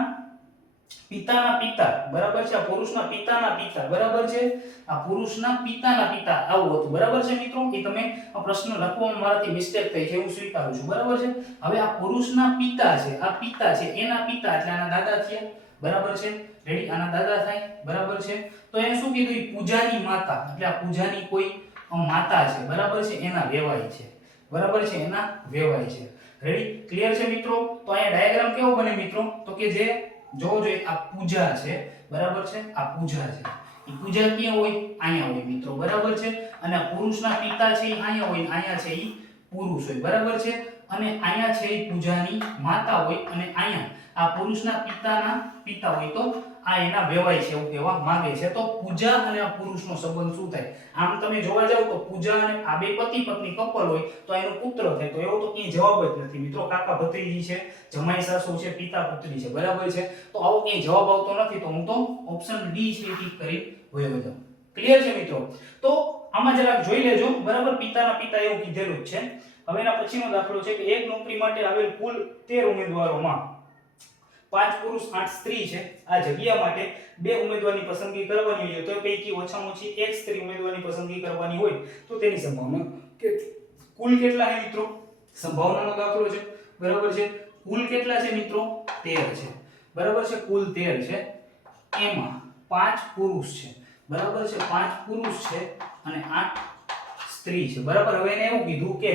પિતાના પિતા, બરાબર છે, આ પુરુષના પિતાના પિતા, બરાબર છે, આ પુરુષના પિતાના પિતા આવું હતું, બરાબર છે મિત્રો. એ તમે આ પ્રશ્ન લખવામાં મારાથી મિસ્ટેક થઈ છે, હું સ્વીકારું છું, બરાબર છે. હવે આ પુરુષના પિતા છે, આ પિતા છે, એના પિતા એટલે આના દાદા થયા, બરાબર છે. રેડી, આના દાદા થાય, બરાબર છે. તો એને શું કીધું? પૂજાની માતા, એટલે આ પૂજાની કોઈ માતા છે, બરાબર છે, એના વેવાય છે, બરાબર છે, એના વેવાય છે. રેડી, ક્લિયર છે મિત્રો. તો અહીંયા ડાયાગ્રામ કેવો બને મિત્રો? તો કે જે જોવો જોઈએ, આ પૂજા છે, બરાબર છે, આ પૂજા છે. ઈ પૂજા ક્યાં હોય? અહીંયા હોય મિત્રો, બરાબર છે. અને આ પુરુષના પિતા છે ઈ અહીંયા હોય, અહીંયા છે ઈ પુરુષ હોય, બરાબર છે. અને અહીંયા છે ઈ પૂજાની માતા હોય, અને અહીંયા આ પુરુષના પિતાના પિતા હોય, તો આ એના વેવાય છે એવું કહેવા માંગે છે. તો પૂજા અને આ પુરુષનો સંબંધ શું થાય? આમ તમે જોવા જાવ તો પૂજા અને આ બે પતિ પત્ની કપલ હોય તો એનો પુત્ર થાય, તો એવો તો ક્યાંય જવાબ જ નથી મિત્રો. કાકા ભત્રીજી છે, જમાઈ સાસુ છે, પિતા પુત્રી છે, બરાબર છે. તો આવો ક્યાંય જવાબ આવતો નથી, તો હું તો ઓપ્શન ડી છે એ ટીક કરી વયો જાઉં. ક્લિયર છે મિત્રો? તો આમાં જરાક જોઈ લેજો, બરાબર. પિતાના પિતા એવું કીધેલું જ છે. હવે એના પછીનો દાખલો છે કે એક નોકરી માટે આવેલ કુલ 13 ઉમેદવારોમાં 5 પુરુષ 8 સ્ત્રી છે. આ જગ્યા માટે 2 ઉમેદવારની પસંદગી કરવાની હોય તો પૈકી ઓછામાં ઓછી એક સ્ત્રી ઉમેદવારની પસંદગી કરવાની હોય તો તેની સંભાવના કુલ કેટલા છે મિત્રો? સંભાવનાનો દાખલો છે, બરાબર છે. કુલ કેટલા છે મિત્રો? 13 છે, બરાબર છે. કુલ 13 છે, એમાં 5 પુરુષ છે, બરાબર છે. 5 પુરુષ છે અને 8 સ્ત્રી છે, બરાબર. હવે એને એવું કીધું કે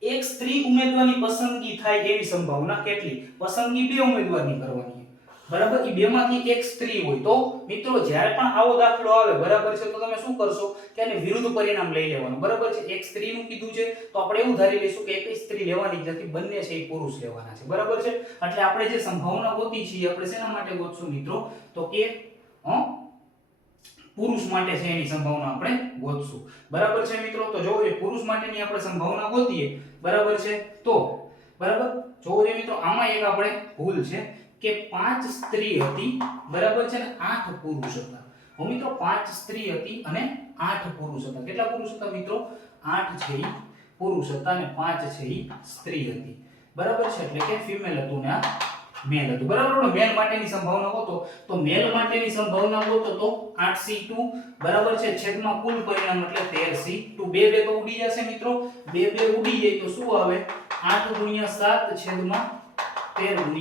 એક સ્ત્રી ઉમેદવારની પસંદગી થાય એવી સંભાવના કેટલી? પસંદગી 2 ઉમેદવારની કરવાની, બરાબર. એ બેમાંથી એક સ્ત્રી હોય તો મિત્રો જ્યારે પણ આવો દાખલો આવે, બરાબર છે, તો તમે શું કરશો કે આને વિરુદ્ધ પરિણામ લઈ લેવાનું, બરાબર છે. એક સ્ત્રીનું કીધું છે તો આપણે એવું ધારી લઈશું કે એક સ્ત્રી લેવાની જ નથી, બંને છે એ પુરુષ લેવાના છે, બરાબર છે. એટલે આપણે જે સંભાવના ગોતી છે આપણે શેના માટે ગોતશું મિત્રો? તો કે પુરુષ માટે છે એની સંભાવના આપણે ગોતશું, બરાબર છે મિત્રો. તો જો એ પુરુષ માટેની આપણે સંભાવના ગોતીએ, બરાબર છે, તો બરાબર જો એ મિત્રો આમાં એક આપણે ભૂલ છે કે 5 સ્ત્રી હતી, બરાબર છે, ને 8 પુરુષ હતા. હવે મિત્રો 5 સ્ત્રી હતી અને 8 પુરુષ હતા. કેટલા પુરુષ હતા મિત્રો? 8 છે ઈ પુરુષ હતા અને 5 છે ઈ સ્ત્રી હતી, બરાબર છે. એટલે કે ફિમેલ હતું ને આ મેલ હતું, બરાબર. મેલ માટેની સંભાવના ગોતો, તો મેલ માટેની સંભાવના ગોતો તો 8c2, બરાબર છે, છેદમાં કુલ પરિણામ એટલે 13c2. 2 2 તો ઉડી જશે મિત્રો, 2 2 ઉડી જાય તો શું આવે? 8 * 7 છેદમાં 13 *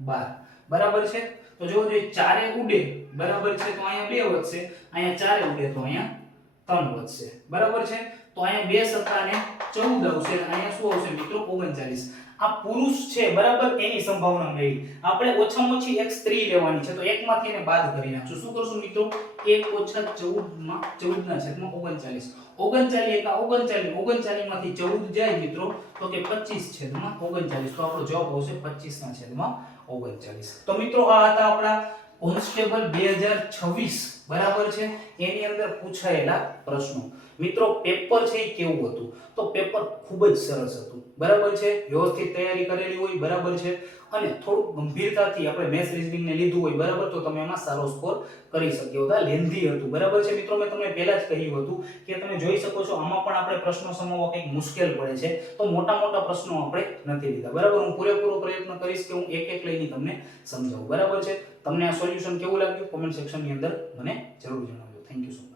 12, બરાબર છે. તો જો 4 ઉડે, બરાબર છે, તો અહીંયા 2 વધશે, અહીંયા 4 ઉડે તો અહીંયા 3 વધશે, બરાબર છે. તો અહીંયા 2 સત્તા ને 14 આવશે, અહીંયા શું આવશે મિત્રો? 39. આ પુરુષ છે, બરાબર, એની સંભાવના મળી. આપણે ઓછામાં ઓછી એક સ્ત્રી લેવાની છે તો એકમાંથી એને બાદ કરી નાખશું. શું કરશું મિત્રો? 1 - 14 માં 14 ના છેદમાં 39. 39 એકા 39, 39 માંથી 14 જાય મિત્રો તો કે 25 છેદમાં 39. તો આપણો જવાબ આવશે 25 ના છેદમાં 39. તો મિત્રો આ હતા આપણા કોન્સ્ટેબલ 2026, બરાબર છે, એની અંદર પૂછાયેલા પ્રશ્નો. મિત્રો પેપર છે એ કેવું હતું? તો પેપર ખૂબ જ સરસ હતું, બરાબર છે. વ્યવસ્થિત તૈયારી કરેલી હોય, બરાબર છે, અને થોડું ગંભીરતાથી આપણે મેથ્સ રીઝનિંગ ને લીધું હોય, બરાબર, તો તમે એમાં સારો સ્કોર કરી શક્યો હતા. લેન્ધી હતું, બરાબર છે મિત્રો. મેં તમને પહેલા જ કહ્યું હતું કે તમે જોઈ શકો છો આમાં પણ આપણે પ્રશ્નો સમજવા કંઈક મુશ્કેલ પડે છે, તો મોટા પ્રશ્નો આપણે નથી લીધા, બરાબર. હું પૂરેપૂરો પ્રયત્ન કરીશ કે હું એક એક લઈને તમને સમજાવું, બરાબર છે. તમને આ સોલ્યુશન કેવું લાગ્યું કોમેન્ટ સેક્શનની અંદર મને જરૂર જણાવજો. Thank you so much.